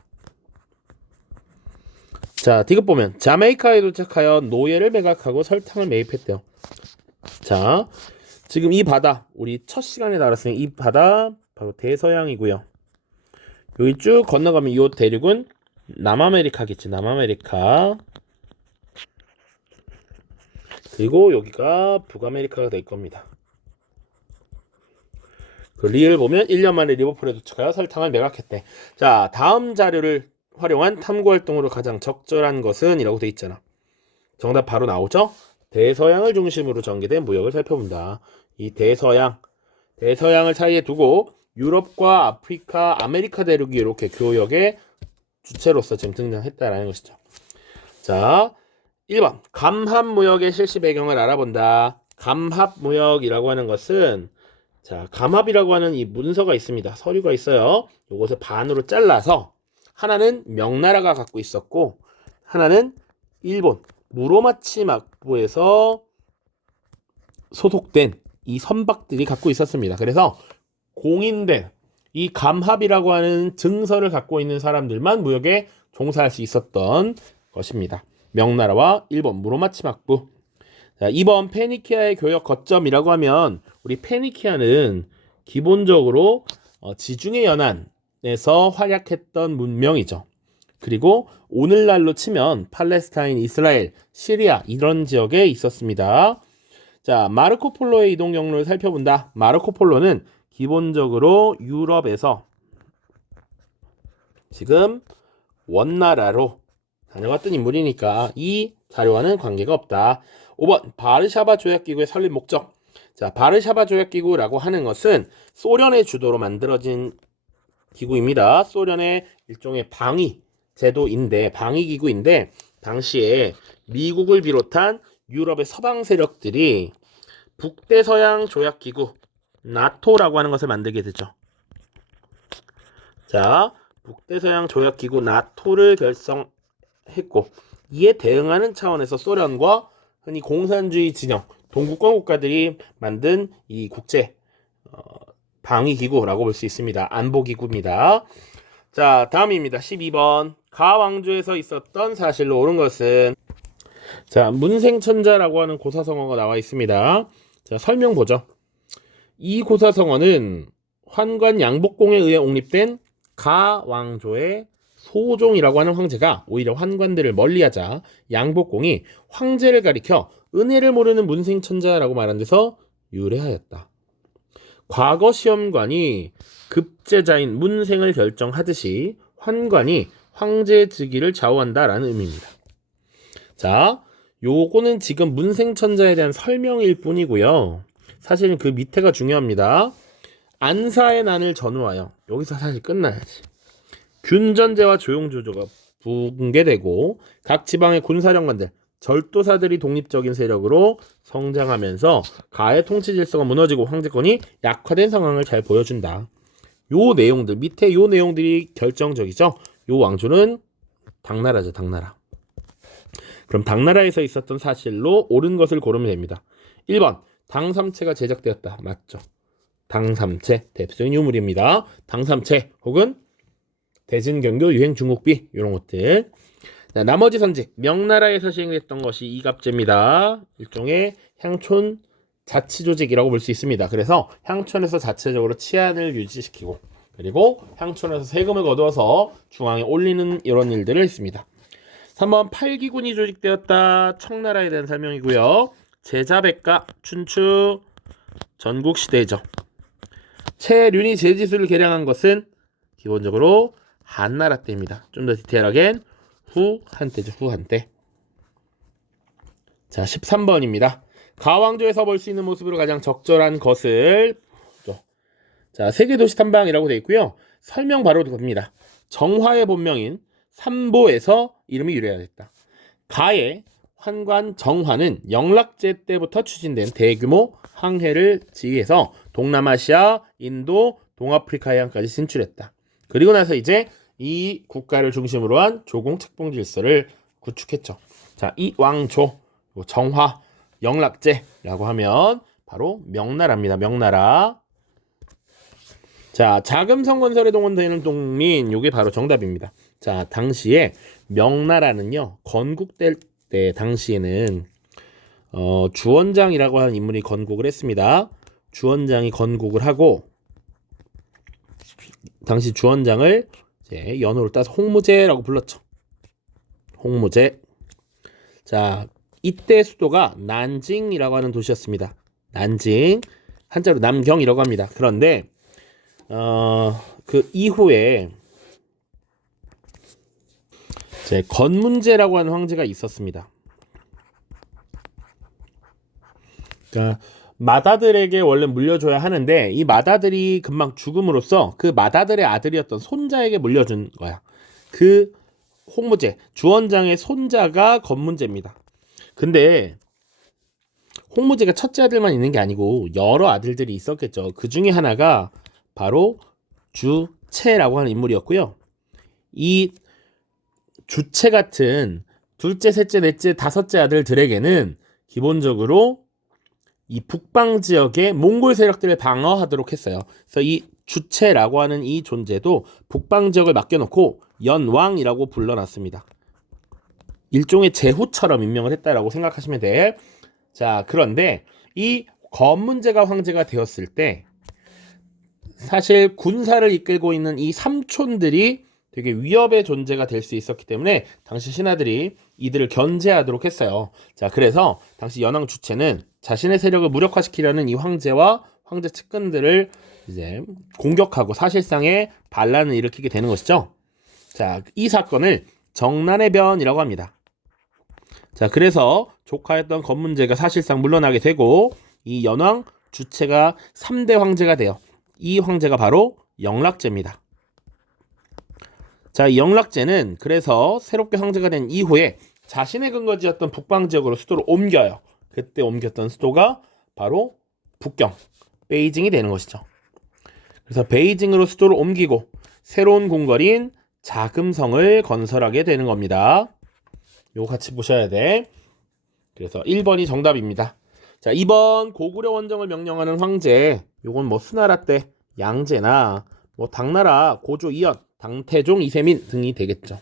자, 디귿 보면 자메이카에 도착하여 노예를 매각하고 설탕을 매입했대요. 자, 지금 이 바다, 우리 첫 시간에 다뤘으니 이 바다 바로 대서양이고요. 여기 쭉 건너가면 이 대륙은 남아메리카겠지. 남아메리카. 그리고 여기가 북아메리카가 될 겁니다. 그 리을 보면 1년 만에 리버풀에 도착하여 설탕을 매각했대. 자, 다음 자료를 활용한 탐구활동으로 가장 적절한 것은 이라고 돼 있잖아. 정답 바로 나오죠? 대서양을 중심으로 전개된 무역을 살펴본다. 이 대서양을 사이에 두고 유럽과 아프리카, 아메리카 대륙이 이렇게 교역의 주체로서 지금 등장했다라는 것이죠. 자, 1번 감합무역의 실시 배경을 알아본다. 감합무역이라고 하는 것은 자, 감합이라고 하는 이 문서가 있습니다. 서류가 있어요. 이것을 반으로 잘라서 하나는 명나라가 갖고 있었고 하나는 일본 무로마치 막부에서 소속된 이 선박들이 갖고 있었습니다. 그래서 공인된 이 감합이라고 하는 증서를 갖고 있는 사람들만 무역에 종사할 수 있었던 것입니다. 명나라와 일본 무로마치 막부. 자, 2번 페니키아의 교역 거점이라고 하면 우리 페니키아는 기본적으로 지중해 연안에서 활약했던 문명이죠. 그리고 오늘날로 치면 팔레스타인, 이스라엘, 시리아 이런 지역에 있었습니다. 자, 마르코폴로의 이동 경로를 살펴본다. 마르코폴로는 기본적으로 유럽에서 지금 원나라로 다녀왔던 인물이니까 이 자료와는 관계가 없다. 5번 바르샤바 조약기구의 설립 목적. 자, 바르샤바 조약기구라고 하는 것은 소련의 주도로 만들어진 기구입니다. 소련의 일종의 방위 제도인데, 방위기구인데 당시에 미국을 비롯한 유럽의 서방 세력들이 북대서양 조약기구 나토라고 하는 것을 만들게 되죠. 자, 북대서양 조약기구 나토를 결성했고 이에 대응하는 차원에서 소련과 흔히 공산주의 진영 동구권 국가들이 만든 이 국제 방위기구라고 볼 수 있습니다. 안보기구입니다. 자, 다음입니다. 12번 가왕조에서 있었던 사실로 옳은 것은 자, 문생천자라고 하는 고사성어가 나와 있습니다. 자, 설명 보죠. 이 고사성어는 환관 양복공에 의해 옹립된 가왕조의 소종이라고 하는 황제가 오히려 환관들을 멀리하자 양복공이 황제를 가리켜 은혜를 모르는 문생천자라고 말한 데서 유래하였다. 과거 시험관이 급제자인 문생을 결정하듯이 환관이 황제의 즉위를 좌우한다라는 의미입니다. 자, 요거는 지금 문생천자에 대한 설명일 뿐이고요. 사실은 그 밑에가 중요합니다. 안사의 난을 전후하여, 여기서 사실 끝나야지. 균전제와 조용조조가 붕괴되고 각 지방의 군사령관들, 절도사들이 독립적인 세력으로 성장하면서 가의 통치 질서가 무너지고 황제권이 약화된 상황을 잘 보여준다. 요 내용들, 밑에 요 내용들이 결정적이죠. 요 왕조는 당나라죠, 당나라. 그럼 당나라에서 있었던 사실로 옳은 것을 고르면 됩니다. 1번, 당삼채가 제작되었다. 맞죠? 당삼채, 대표적인 유물입니다. 당삼채 혹은 대진경교, 유행중국비 이런 것들. 자, 나머지 선지, 명나라에서 시행됐던 것이 이갑제입니다. 일종의 향촌 자치조직이라고 볼 수 있습니다. 그래서 향촌에서 자체적으로 치안을 유지시키고 그리고 향촌에서 세금을 거두어서 중앙에 올리는 이런 일들을 했습니다. 3번, 팔기군이 조직되었다. 청나라에 대한 설명이고요. 제자백가, 춘추 전국시대죠. 채륜이 제지수를 개량한 것은 기본적으로 한나라 때입니다. 좀 더 디테일하겐 후한때죠. 후한때. 자, 13번입니다. 가왕조에서 볼 수 있는 모습으로 가장 적절한 것을. 자, 세계도시 탐방이라고 되어 있고요. 설명 바로 됩니다. 정화의 본명인 삼보에서 이름이 유래하였다. 가의 환관 정화는 영락제 때부터 추진된 대규모 항해를 지휘해서 동남아시아, 인도, 동아프리카 해안까지 진출했다. 그리고 나서 이제 이 국가를 중심으로 한 조공 책봉 질서를 구축했죠. 자, 이 왕조, 정화, 영락제라고 하면 바로 명나라입니다. 명나라. 자, 자금성 건설에 동원되는 동민, 요게 바로 정답입니다. 자, 당시에 명나라는요, 건국될 때 당시에는 주원장이라고 하는 인물이 건국을 했습니다. 주원장이 건국을 하고 당시 주원장을 이제 연호를 따서 홍무제라고 불렀죠. 홍무제. 자, 이때 수도가 난징이라고 하는 도시였습니다. 난징, 한자로 남경이라고 합니다. 그런데 그 이후에 이제 건문제라고 하는 황제가 있었습니다. 그러니까 맏아들에게 원래 물려줘야 하는데 이 맏아들이 금방 죽음으로써 그 맏아들의 아들이었던 손자에게 물려준 거야. 그 홍무제, 주원장의 손자가 건문제입니다. 근데 홍무제가 첫째 아들만 있는 게 아니고 여러 아들들이 있었겠죠. 그 중에 하나가 바로 주채라고 하는 인물이었고요. 이 주채 같은 둘째, 셋째, 넷째, 다섯째 아들들에게는 기본적으로 이 북방 지역의 몽골 세력들을 방어하도록 했어요. 그래서 이 주채라고 하는 이 존재도 북방 지역을 맡겨놓고 연왕이라고 불러놨습니다. 일종의 제후처럼 임명을 했다라고 생각하시면 돼. 자, 그런데 이 건문제가 황제가 되었을 때 사실 군사를 이끌고 있는 이 삼촌들이 되게 위협의 존재가 될 수 있었기 때문에 당시 신하들이 이들을 견제하도록 했어요. 자, 그래서 당시 연왕 주채는 자신의 세력을 무력화시키려는 이 황제와 황제 측근들을 이제 공격하고 사실상의 반란을 일으키게 되는 것이죠. 자, 이 사건을 정난의 변이라고 합니다. 자, 그래서 조카였던 건문제가 사실상 물러나게 되고 이 연왕 주채가 3대 황제가 돼요. 이 황제가 바로 영락제입니다. 자, 이 영락제는 그래서 새롭게 황제가 된 이후에 자신의 근거지였던 북방 지역으로 수도를 옮겨요. 그때 옮겼던 수도가 바로 북경, 베이징이 되는 것이죠. 그래서 베이징으로 수도를 옮기고 새로운 궁궐인 자금성을 건설하게 되는 겁니다. 요거 같이 보셔야 돼. 그래서 1번이 정답입니다. 자, 2번 고구려 원정을 명령하는 황제, 요건 뭐 수나라 때 양제나 뭐 당나라 고조 이연, 당태종 이세민 등이 되겠죠.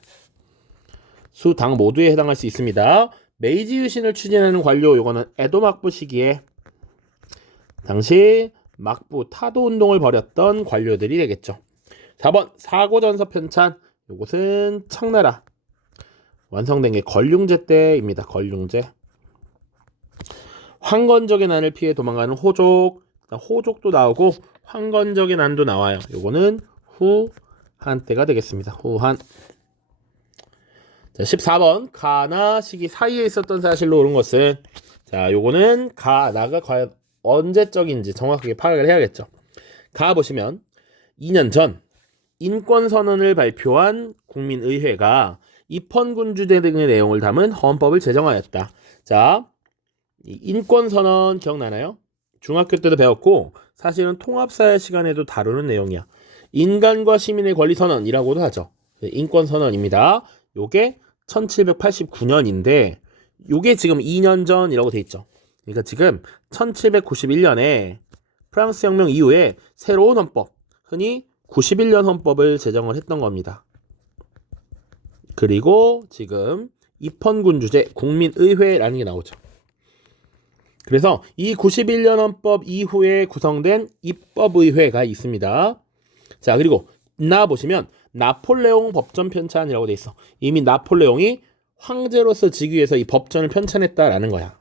수당 모두에 해당할 수 있습니다. 메이지 유신을 추진하는 관료, 요거는 에도 막부 시기에 당시 막부 타도 운동을 벌였던 관료들이 되겠죠. 4번 사고전서 편찬, 요것은 청나라 완성된 게 걸륭제 때입니다. 걸륭제. 황건적의 난을 피해 도망가는 호족도 나오고 황건적의 난도 나와요. 요거는 후한 때가 되겠습니다. 후한. 자, 14번 가나 시기 사이에 있었던 사실로 옳은 것은, 자, 요거는 가나가 과연 언제적인지 정확하게 파악을 해야겠죠. 가 보시면 2년 전 인권선언을 발표한 국민의회가 입헌군주제 등의 내용을 담은 헌법을 제정하였다. 자, 이 인권선언 기억나나요? 중학교 때도 배웠고 사실은 통합사회 시간에도 다루는 내용이야. 인간과 시민의 권리선언이라고도 하죠. 인권선언입니다. 요게 1789년인데 요게 지금 2년 전이라고 돼 있죠. 그러니까 지금 1791년에 프랑스 혁명 이후에 새로운 헌법, 흔히 91년 헌법을 제정을 했던 겁니다. 그리고 지금 입헌군 주제 국민의회라는 게 나오죠. 그래서 이 91년 헌법 이후에 구성된 입법의회가 있습니다. 자, 그리고 보시면 나폴레옹 법전 편찬이라고 돼 있어. 이미 나폴레옹이 황제로서 즉위해서 이 법전을 편찬했다라는 거야.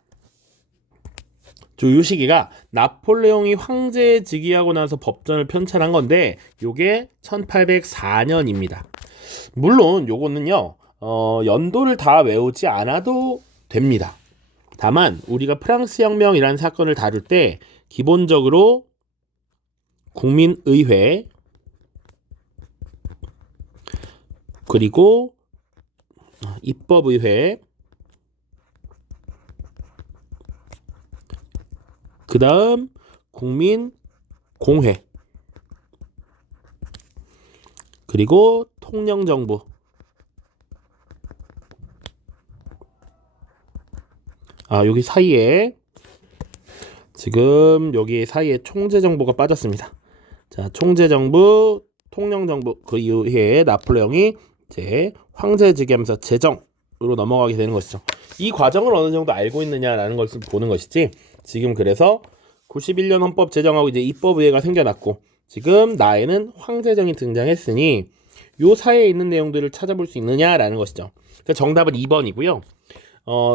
이 시기가 나폴레옹이 황제에 즉위하고 나서 법전을 편찬한 건데 요게 1804년입니다. 물론 요거는요 연도를 다 외우지 않아도 됩니다. 다만 우리가 프랑스 혁명이라는 사건을 다룰 때 기본적으로 국민의회 그리고 입법의회 그 다음 국민공회 그리고 통령정부 여기 사이에 지금 여기 사이에 총재정부가 빠졌습니다. 자, 총재정부, 통령정부 그 이후에 나폴레옹이 이제 황제 즉위하면서 제정으로 넘어가게 되는 것이죠. 이 과정을 어느 정도 알고 있느냐라는 것을 보는 것이지 지금 그래서 91년 헌법 제정하고 이제 입법의회가 생겨났고 지금 나에는 황제정이 등장했으니 요 사이에 있는 내용들을 찾아볼 수 있느냐라는 것이죠. 그러니까 정답은 2번이고요.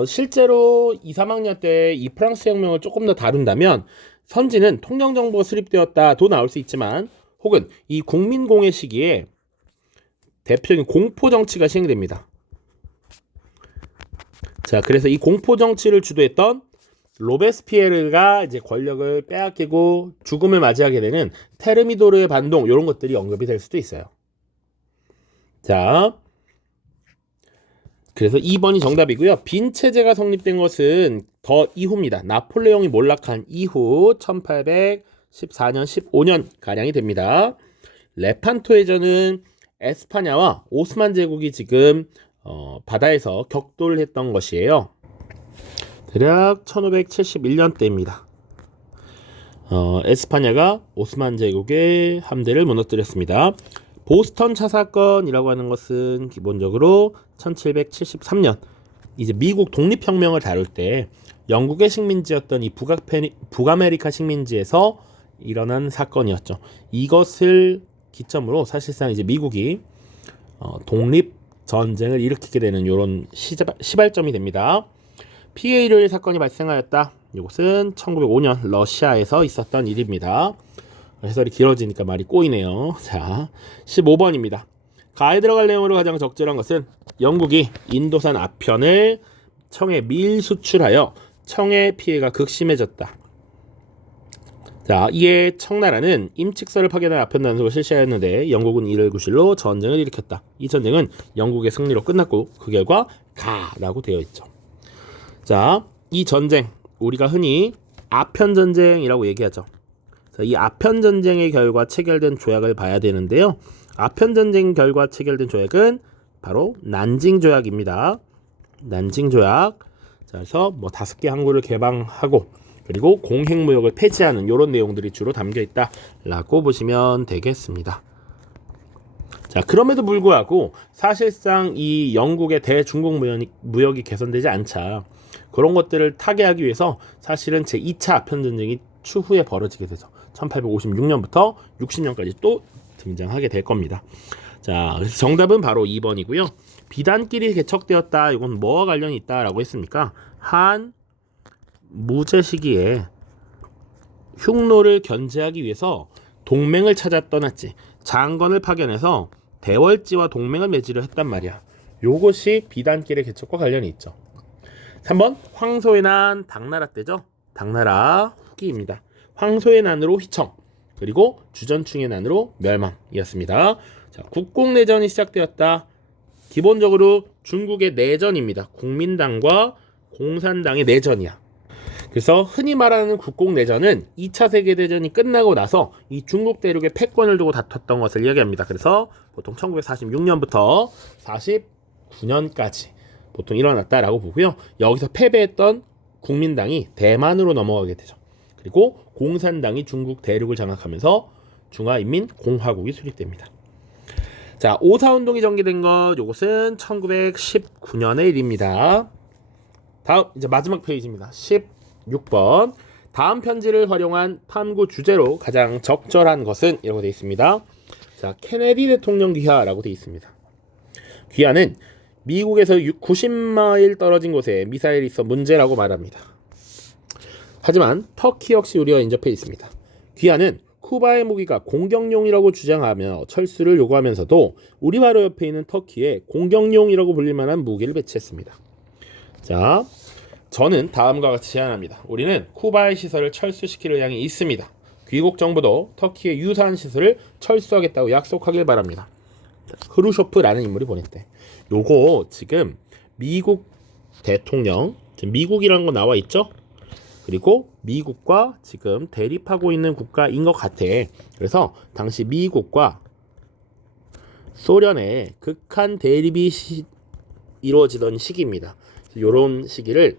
실제로 2, 3학년 때 이 프랑스 혁명을 조금 더 다룬다면 선지는 통령정부가 수립되었다도 나올 수 있지만 혹은 이 국민공회 시기에 대표적인 공포정치가 시행됩니다. 자, 그래서 이 공포정치를 주도했던 로베스피에르가 이제 권력을 빼앗기고 죽음을 맞이하게 되는 테르미도르의 반동 이런 것들이 언급이 될 수도 있어요. 자, 그래서 2번이 정답이고요. 빈 체제가 성립된 것은 더 이후입니다. 나폴레옹이 몰락한 이후 1814년, 15년 가량이 됩니다. 레판토 해전은 에스파냐와 오스만 제국이 지금 바다에서 격돌을 했던 것이에요. 대략 1571년대입니다. 에스파냐가 오스만 제국의 함대를 무너뜨렸습니다. 보스턴 차 사건이라고 하는 것은 기본적으로 1773년 이제 미국 독립혁명을 다룰 때 영국의 식민지였던 이 북아메리카 식민지에서 일어난 사건이었죠. 이것을 기점으로 사실상 이제 미국이 독립 전쟁을 일으키게 되는 이런 시발점이 됩니다. 피해 일요일 사건이 발생하였다. 이것은 1905년 러시아에서 있었던 일입니다. 해설이 길어지니까 말이 꼬이네요. 자, 15번입니다. 가에 들어갈 내용으로 가장 적절한 것은 영국이 인도산 아편을 청에 밀수출하여 청의 피해가 극심해졌다. 자, 이에 청나라는 임칙서를 파견한 아편 단속을 실시하였는데 영국은 이를 구실로 전쟁을 일으켰다. 이 전쟁은 영국의 승리로 끝났고 그 결과 가라고 되어 있죠. 자, 이 전쟁 우리가 흔히 아편 전쟁이라고 얘기하죠. 자, 이 아편 전쟁의 결과 체결된 조약을 봐야 되는데요. 아편 전쟁 결과 체결된 조약은 바로 난징 조약입니다. 난징 조약. 자, 그래서 뭐 5개 항구를 개방하고 그리고 공행무역을 폐지하는 이런 내용들이 주로 담겨 있다라고 보시면 되겠습니다. 자, 그럼에도 불구하고 사실상 이 영국의 대중국 무역이 개선되지 않자 그런 것들을 타개하기 위해서 사실은 제2차 아편전쟁이 추후에 벌어지게 되죠. 1856년부터 60년까지 또 등장하게 될 겁니다. 자, 그래서 정답은 바로 2번이고요. 비단끼리 개척되었다. 이건 뭐와 관련이 있다라고 했습니까? 한 무제 시기에 흉노를 견제하기 위해서 동맹을 찾아 떠났지. 장건을 파견해서 대월지와 동맹을 맺으려 했단 말이야. 요것이 비단길의 개척과 관련이 있죠. 3번 황소의 난 당나라 때죠. 당나라 후기입니다. 황소의 난으로 휘청, 그리고 주전충의 난으로 멸망이었습니다. 자, 국공내전이 시작되었다. 기본적으로 중국의 내전입니다. 국민당과 공산당의 내전이야. 그래서 흔히 말하는 국공내전은 2차 세계대전이 끝나고 나서 이 중국 대륙의 패권을 두고 다퉜던 것을 이야기합니다. 그래서 보통 1946년부터 49년까지 보통 일어났다라고 보고요. 여기서 패배했던 국민당이 대만으로 넘어가게 되죠. 그리고 공산당이 중국 대륙을 장악하면서 중화인민공화국이 수립됩니다. 자, 오사운동이 전개된 것, 요것은 1919년의 일입니다. 다음 이제 마지막 페이지입니다. 16번. 다음 편지를 활용한 탐구 주제로 가장 적절한 것은 이라고 되어 있습니다. 자, 케네디 대통령 귀하라고 되어 있습니다. 귀하는 미국에서 90마일 떨어진 곳에 미사일이 있어 문제라고 말합니다. 하지만 터키 역시 우리와 인접해 있습니다. 귀하는 쿠바의 무기가 공격용이라고 주장하며 철수를 요구하면서도 우리 바로 옆에 있는 터키에 공격용이라고 불릴 만한 무기를 배치했습니다. 자, 저는 다음과 같이 제안합니다. 우리는 쿠바의 시설을 철수시킬 의향이 있습니다. 귀국 정부도 터키의 유사한 시설을 철수하겠다고 약속하길 바랍니다. 흐루쇼프라는 인물이 보냈대. 요거 지금 미국 대통령, 지금 미국이라는 거 나와 있죠? 그리고 미국과 지금 대립하고 있는 국가인 것 같아. 그래서 당시 미국과 소련의 극한 대립이 이루어지던 시기입니다. 이런 시기를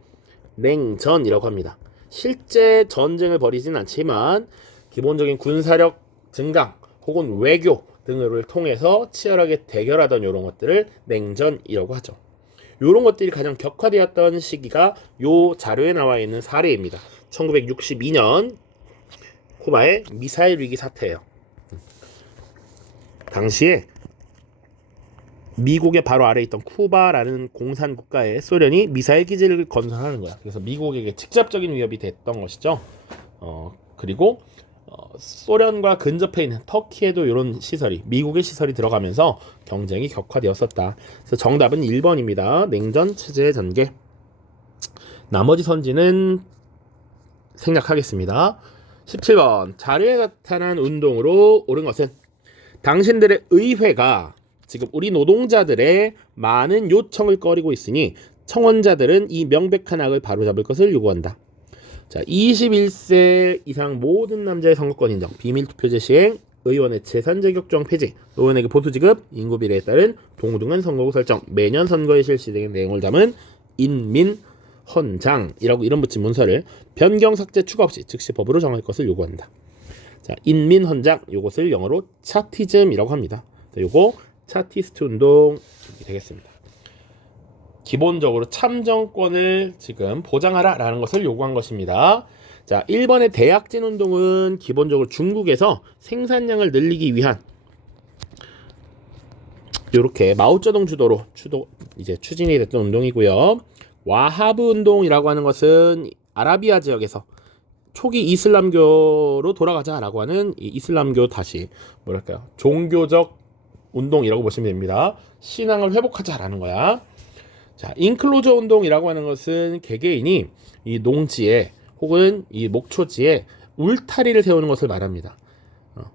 냉전이라고 합니다. 실제 전쟁을 벌이진 않지만 기본적인 군사력 증강 혹은 외교 등을 통해서 치열하게 대결하던 이런 것들을 냉전이라고 하죠. 이런 것들이 가장 격화되었던 시기가 요 자료에 나와 있는 사례입니다. 1962년 쿠바의 미사일 위기 사태예요. 당시에 미국의 바로 아래에 있던 쿠바라는 공산 국가에 소련이 미사일 기지를 건설하는 거야. 그래서 미국에게 직접적인 위협이 됐던 것이죠. 그리고 소련과 근접해 있는 터키에도 이런 시설이, 미국의 시설이 들어가면서 경쟁이 격화되었었다. 그래서 정답은 1번입니다. 냉전 체제의 전개. 나머지 선지는 생략하겠습니다. 17번. 자료에 나타난 운동으로 옳은 것은 당신들의 의회가 지금 우리 노동자들의 많은 요청을 꺼리고 있으니 청원자들은 이 명백한 악을 바로잡을 것을 요구한다. 자, 21세 이상 모든 남자의 선거권 인정, 비밀투표제 시행, 의원의 재산 자격증 폐지, 의원에게 보수 지급, 인구 비례에 따른 동등한 선거구 설정, 매년 선거에 실시되는 내용을 담은 인민 헌장이라고 이름 붙인 문서를 변경 삭제 추가 없이 즉시 법으로 정할 것을 요구한다. 자, 인민 헌장, 요것을 영어로 차티즘이라고 합니다. 자, 요거 차티스트 운동이 되겠습니다. 기본적으로 참정권을 지금 보장하라라는 것을 요구한 것입니다. 자, 1번의 대약진 운동은 기본적으로 중국에서 생산량을 늘리기 위한 이렇게 마오쩌둥 주도로 이제 추진이 됐던 운동이고요. 와하브 운동이라고 하는 것은 아라비아 지역에서 초기 이슬람교로 돌아가자라고 하는 이 이슬람교 다시 뭐랄까요, 종교적 운동이라고 보시면 됩니다. 신앙을 회복하자라는 거야. 자, 인클로저 운동이라고 하는 것은 개개인이 이 농지에 혹은 이 목초지에 울타리를 세우는 것을 말합니다.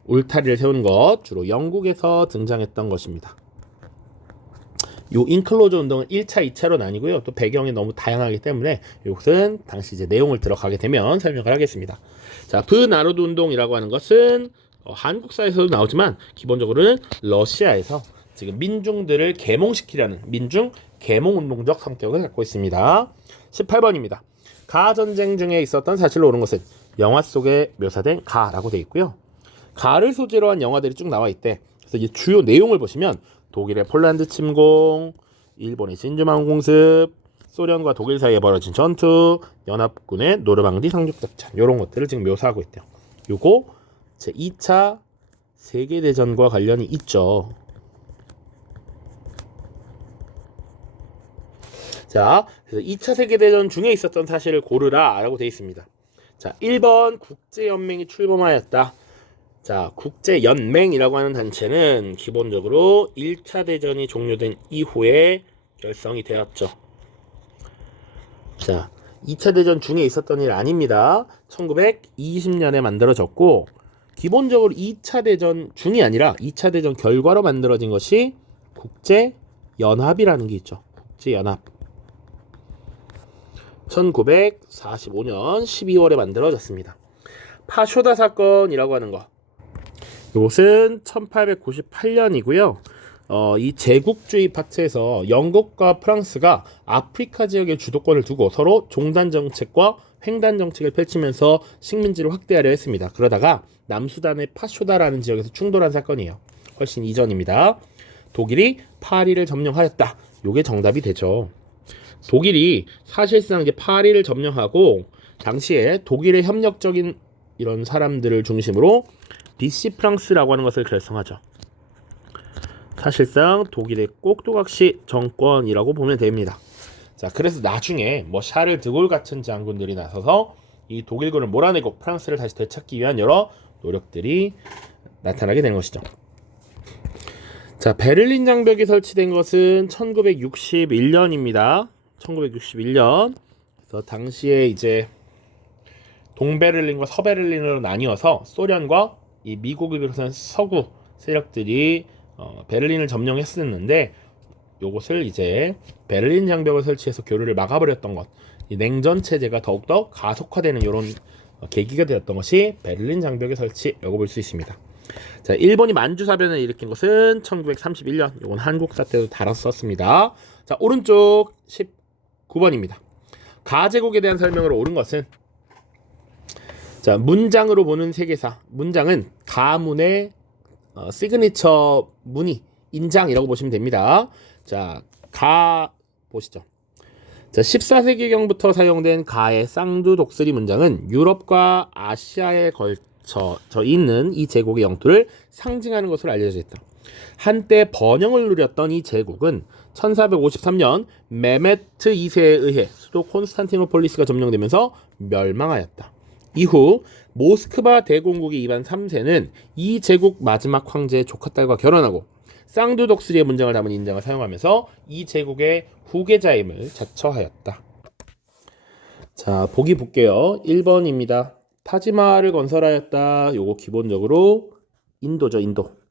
울타리를 세우는 것, 주로 영국에서 등장했던 것입니다. 이 인클로저 운동은 1차, 2차로 나뉘고요. 또 배경이 너무 다양하기 때문에 이것은 당시 이제 내용을 들어가게 되면 설명을 하겠습니다. 자, 브나르드 운동이라고 하는 것은 한국사에서도 나오지만 기본적으로는 러시아에서 지금 민중들을 계몽시키려는 민중 계몽운동적 성격을 갖고 있습니다. 18번입니다. 가전쟁 중에 있었던 사실로 옳은 것은 영화 속에 묘사된 가라고 되어 있고요. 가를 소재로 한 영화들이 쭉 나와 있대. 그래서 이 주요 내용을 보시면 독일의 폴란드 침공, 일본의 진주만 공습, 소련과 독일 사이에 벌어진 전투, 연합군의 노르망디 상륙작전, 이런 것들을 지금 묘사하고 있대요. 요거 제 2차 세계대전과 관련이 있죠. 자, 그래서 2차 세계대전 중에 있었던 사실을 고르라 라고 되어 있습니다. 자, 1번 국제연맹이 출범하였다. 자, 국제연맹이라고 하는 단체는 기본적으로 1차 대전이 종료된 이후에 결성이 되었죠. 자, 2차 대전 중에 있었던 일 아닙니다. 1920년에 만들어졌고 기본적으로 2차 대전 중이 아니라 2차 대전 결과로 만들어진 것이 국제연합이라는 게 있죠. 국제연합. 1945년 12월에 만들어졌습니다. 파쇼다 사건이라고 하는 거. 이것은 1898년이고요. 이 제국주의 파트에서 영국과 프랑스가 아프리카 지역의 주도권을 두고 서로 종단 정책과 횡단 정책을 펼치면서 식민지를 확대하려 했습니다. 그러다가 남수단의 파쇼다라는 지역에서 충돌한 사건이에요. 훨씬 이전입니다. 독일이 파리를 점령하였다. 이게 정답이 되죠. 독일이 사실상 이제 파리를 점령하고 당시에 독일의 협력적인 이런 사람들을 중심으로 비시 프랑스라고 하는 것을 결성하죠. 사실상 독일의 꼭두각시 정권이라고 보면 됩니다. 자, 그래서 나중에 뭐 샤를 드골 같은 장군들이 나서서 이 독일군을 몰아내고 프랑스를 다시 되찾기 위한 여러 노력들이 나타나게 되는 것이죠. 자, 베를린 장벽이 설치된 것은 1961년입니다. 1961년. 그래서 당시에 이제 동베를린과 서베를린으로 나뉘어서 소련과 이 미국을 비롯한 서구 세력들이 베를린을 점령했었는데 요것을 이제 베를린 장벽을 설치해서 교류를 막아버렸던 것, 이 냉전 체제가 더욱더 가속화되는 이런 계기가 되었던 것이 베를린 장벽의 설치라고 볼 수 있습니다. 자, 일본이 만주사변을 일으킨 것은 1931년. 요건 한국사 때도 다뤘었습니다. 자, 오른쪽 19번입니다. 가제국에 대한 설명으로 옳은 것은, 자, 문장으로 보는 세계사. 문장은 가문의 시그니처 무늬, 인장이라고 보시면 됩니다. 자, 가 보시죠. 자, 14세기경부터 사용된 가의 쌍두 독수리 문장은 유럽과 아시아에 걸쳐 있는 이 제국의 영토를 상징하는 것으로 알려져 있다. 한때 번영을 누렸던 이 제국은 1453년 메메트 2세에 의해 수도 콘스탄티노폴리스가 점령되면서 멸망하였다. 이후 모스크바 대공국이 이반 3세는 이 제국 마지막 황제의 조카딸과 결혼하고 쌍두독수리의 문장을 담은 인장을 사용하면서 이 제국의 후계자임을 자처하였다. 자, 보기 볼게요. 1번입니다. 타지마할을 건설하였다. 요거 기본적으로 인도죠.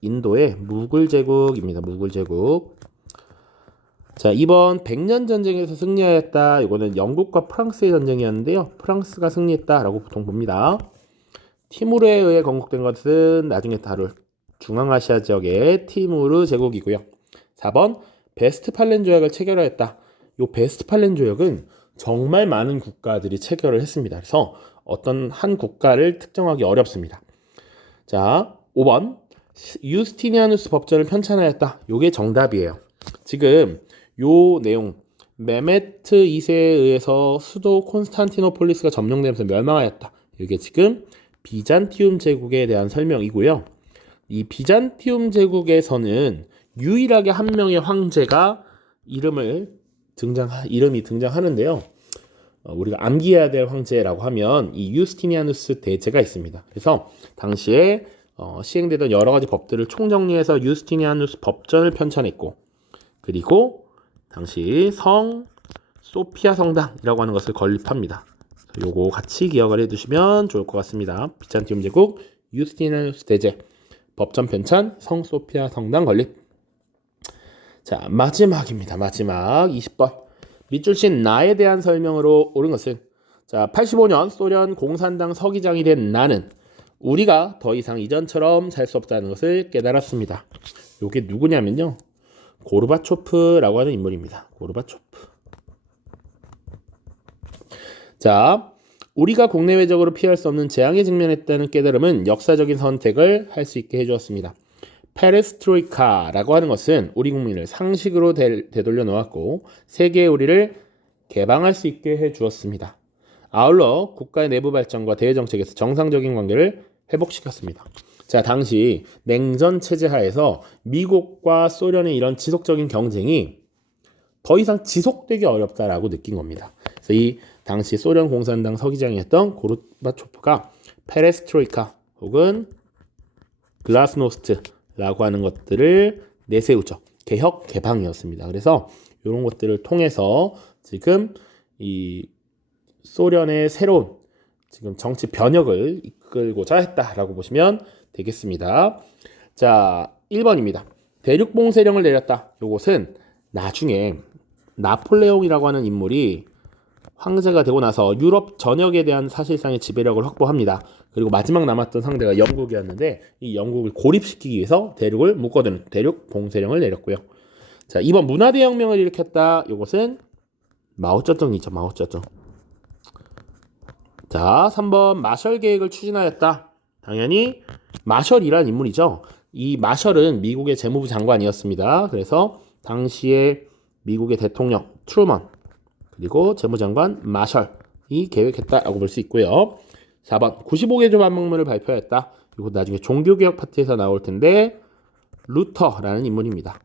인도의 무굴 제국입니다. 무굴 제국. 자, 2번 백년 전쟁에서 승리하였다. 이거는 영국과 프랑스의 전쟁이었는데요. 프랑스가 승리했다라고 보통 봅니다. 티무르에 의해 건국된 것은 나중에 다룰 중앙아시아 지역의 티무르 제국이고요. 4번 베스트팔렌 조약을 체결하였다. 이 베스트팔렌 조약은 정말 많은 국가들이 체결을 했습니다. 그래서 어떤 한 국가를 특정하기 어렵습니다. 자, 5번 유스티니아누스 법전을 편찬하였다. 이게 정답이에요. 지금 요 내용, 메메트 2세에 의해서 수도 콘스탄티노폴리스가 점령되면서 멸망하였다. 이게 지금 비잔티움 제국에 대한 설명이고요. 이 비잔티움 제국에서는 유일하게 한 명의 황제가 이름이 등장하는데요. 우리가 암기해야 될 황제라고 하면 이 유스티니아누스 대제가 있습니다. 그래서 당시에 시행되던 여러 가지 법들을 총정리해서 유스티니아누스 법전을 편찬했고, 그리고 당시 성 소피아 성당이라고 하는 것을 건립합니다. 요거 같이 기억을 해두시면 좋을 것 같습니다. 비잔티움 제국 유스티니아누스 대제 법전 편찬 성 소피아 성당 건립. 자, 마지막입니다. 마지막 20번. 밑줄 친 나에 대한 설명으로 옳은 것은, 자, 85년 소련 공산당 서기장이 된 나는 우리가 더 이상 이전처럼 살 수 없다는 것을 깨달았습니다. 요게 누구냐면요, 고르바초프라고 하는 인물입니다. 고르바초프. 자, 우리가 국내외적으로 피할 수 없는 재앙에 직면했다는 깨달음은 역사적인 선택을 할 수 있게 해주었습니다. 페레스트로이카라고 하는 것은 우리 국민을 상식으로 되돌려 놓았고 세계의 우리를 개방할 수 있게 해주었습니다. 아울러 국가의 내부 발전과 대외 정책에서 정상적인 관계를 회복시켰습니다. 자, 당시 냉전 체제 하에서 미국과 소련의 이런 지속적인 경쟁이 더 이상 지속되기 어렵다라고 느낀 겁니다. 그래서 이 당시 소련 공산당 서기장이었던 고르바초프가 페레스트로이카 혹은 글라스노스트라고 하는 것들을 내세우죠. 개혁 개방이었습니다. 그래서 이런 것들을 통해서 지금 이 소련의 새로운 지금 정치 변혁을 이끌고자 했다라고 보시면 되겠습니다. 자, 1번입니다. 대륙 봉쇄령을 내렸다. 이것은 나중에 나폴레옹이라고 하는 인물이 황제가 되고 나서 유럽 전역에 대한 사실상의 지배력을 확보합니다. 그리고 마지막 남았던 상대가 영국이었는데 이 영국을 고립시키기 위해서 대륙을 묶어두는 대륙 봉쇄령을 내렸고요. 자, 2번 문화대혁명을 일으켰다. 이것은 마오쩌둥이죠. 마오쩌둥. 자, 3번 마셜 계획을 추진하였다. 당연히 마셜이란 인물이죠. 이 마셜은 미국의 재무부 장관이었습니다. 그래서 당시에 미국의 대통령 트루먼 그리고 재무장관 마셜이 계획했다라고 볼 수 있고요. 4번 95개조 반박문을 발표했다. 이거 나중에 종교개혁 파트에서 나올 텐데 루터라는 인물입니다.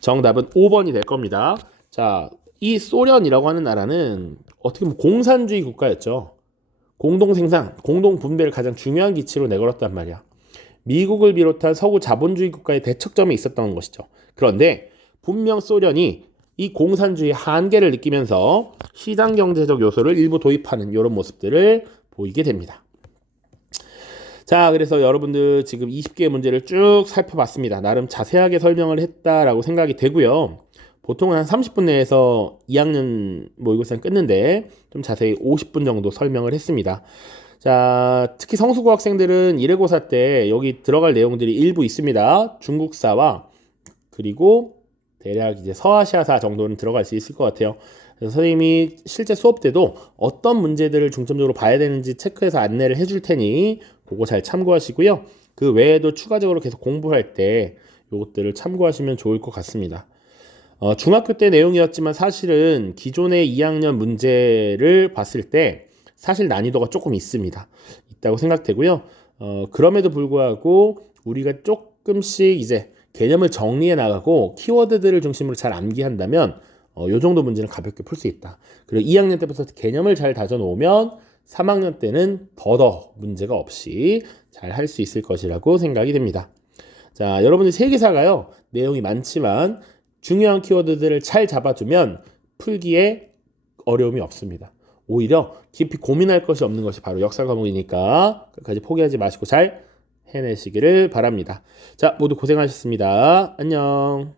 정답은 5번이 될 겁니다. 자, 이 소련이라고 하는 나라는 어떻게 보면 공산주의 국가였죠. 공동생산, 공동분배를 가장 중요한 기치로 내걸었단 말이야. 미국을 비롯한 서구 자본주의 국가의 대척점에 있었던 것이죠. 그런데 분명 소련이 이 공산주의 한계를 느끼면서 시장 경제적 요소를 일부 도입하는 이런 모습들을 보이게 됩니다. 자, 그래서 여러분들 지금 20개의 문제를 쭉 살펴봤습니다. 나름 자세하게 설명을 했다라고 생각이 되고요. 보통 한 30분 내에서 2학년 모의고사는 끝는데 좀 자세히 50분 정도 설명을 했습니다. 자, 특히 성수고 학생들은 1회고사 때 여기 들어갈 내용들이 일부 있습니다. 중국사와 그리고 대략 이제 서아시아사 정도는 들어갈 수 있을 것 같아요. 그래서 선생님이 실제 수업 때도 어떤 문제들을 중점적으로 봐야 되는지 체크해서 안내를 해줄 테니 그거 잘 참고하시고요. 그 외에도 추가적으로 계속 공부할 때 이것들을 참고하시면 좋을 것 같습니다. 중학교 때 내용이었지만 사실은 기존의 2학년 문제를 봤을 때 사실 난이도가 조금 있다고 생각되고요. 그럼에도 불구하고 우리가 조금씩 이제 개념을 정리해 나가고 키워드들을 중심으로 잘 암기한다면 요 정도 문제는 가볍게 풀 수 있다. 그리고 2학년 때부터 개념을 잘 다져놓으면 3학년 때는 더더 문제가 없이 잘 할 수 있을 것이라고 생각이 됩니다. 자, 여러분들 세계사가요. 내용이 많지만 중요한 키워드들을 잘 잡아주면 풀기에 어려움이 없습니다. 오히려 깊이 고민할 것이 없는 것이 바로 역사 과목이니까 끝까지 포기하지 마시고 잘 해내시기를 바랍니다. 자, 모두 고생하셨습니다. 안녕.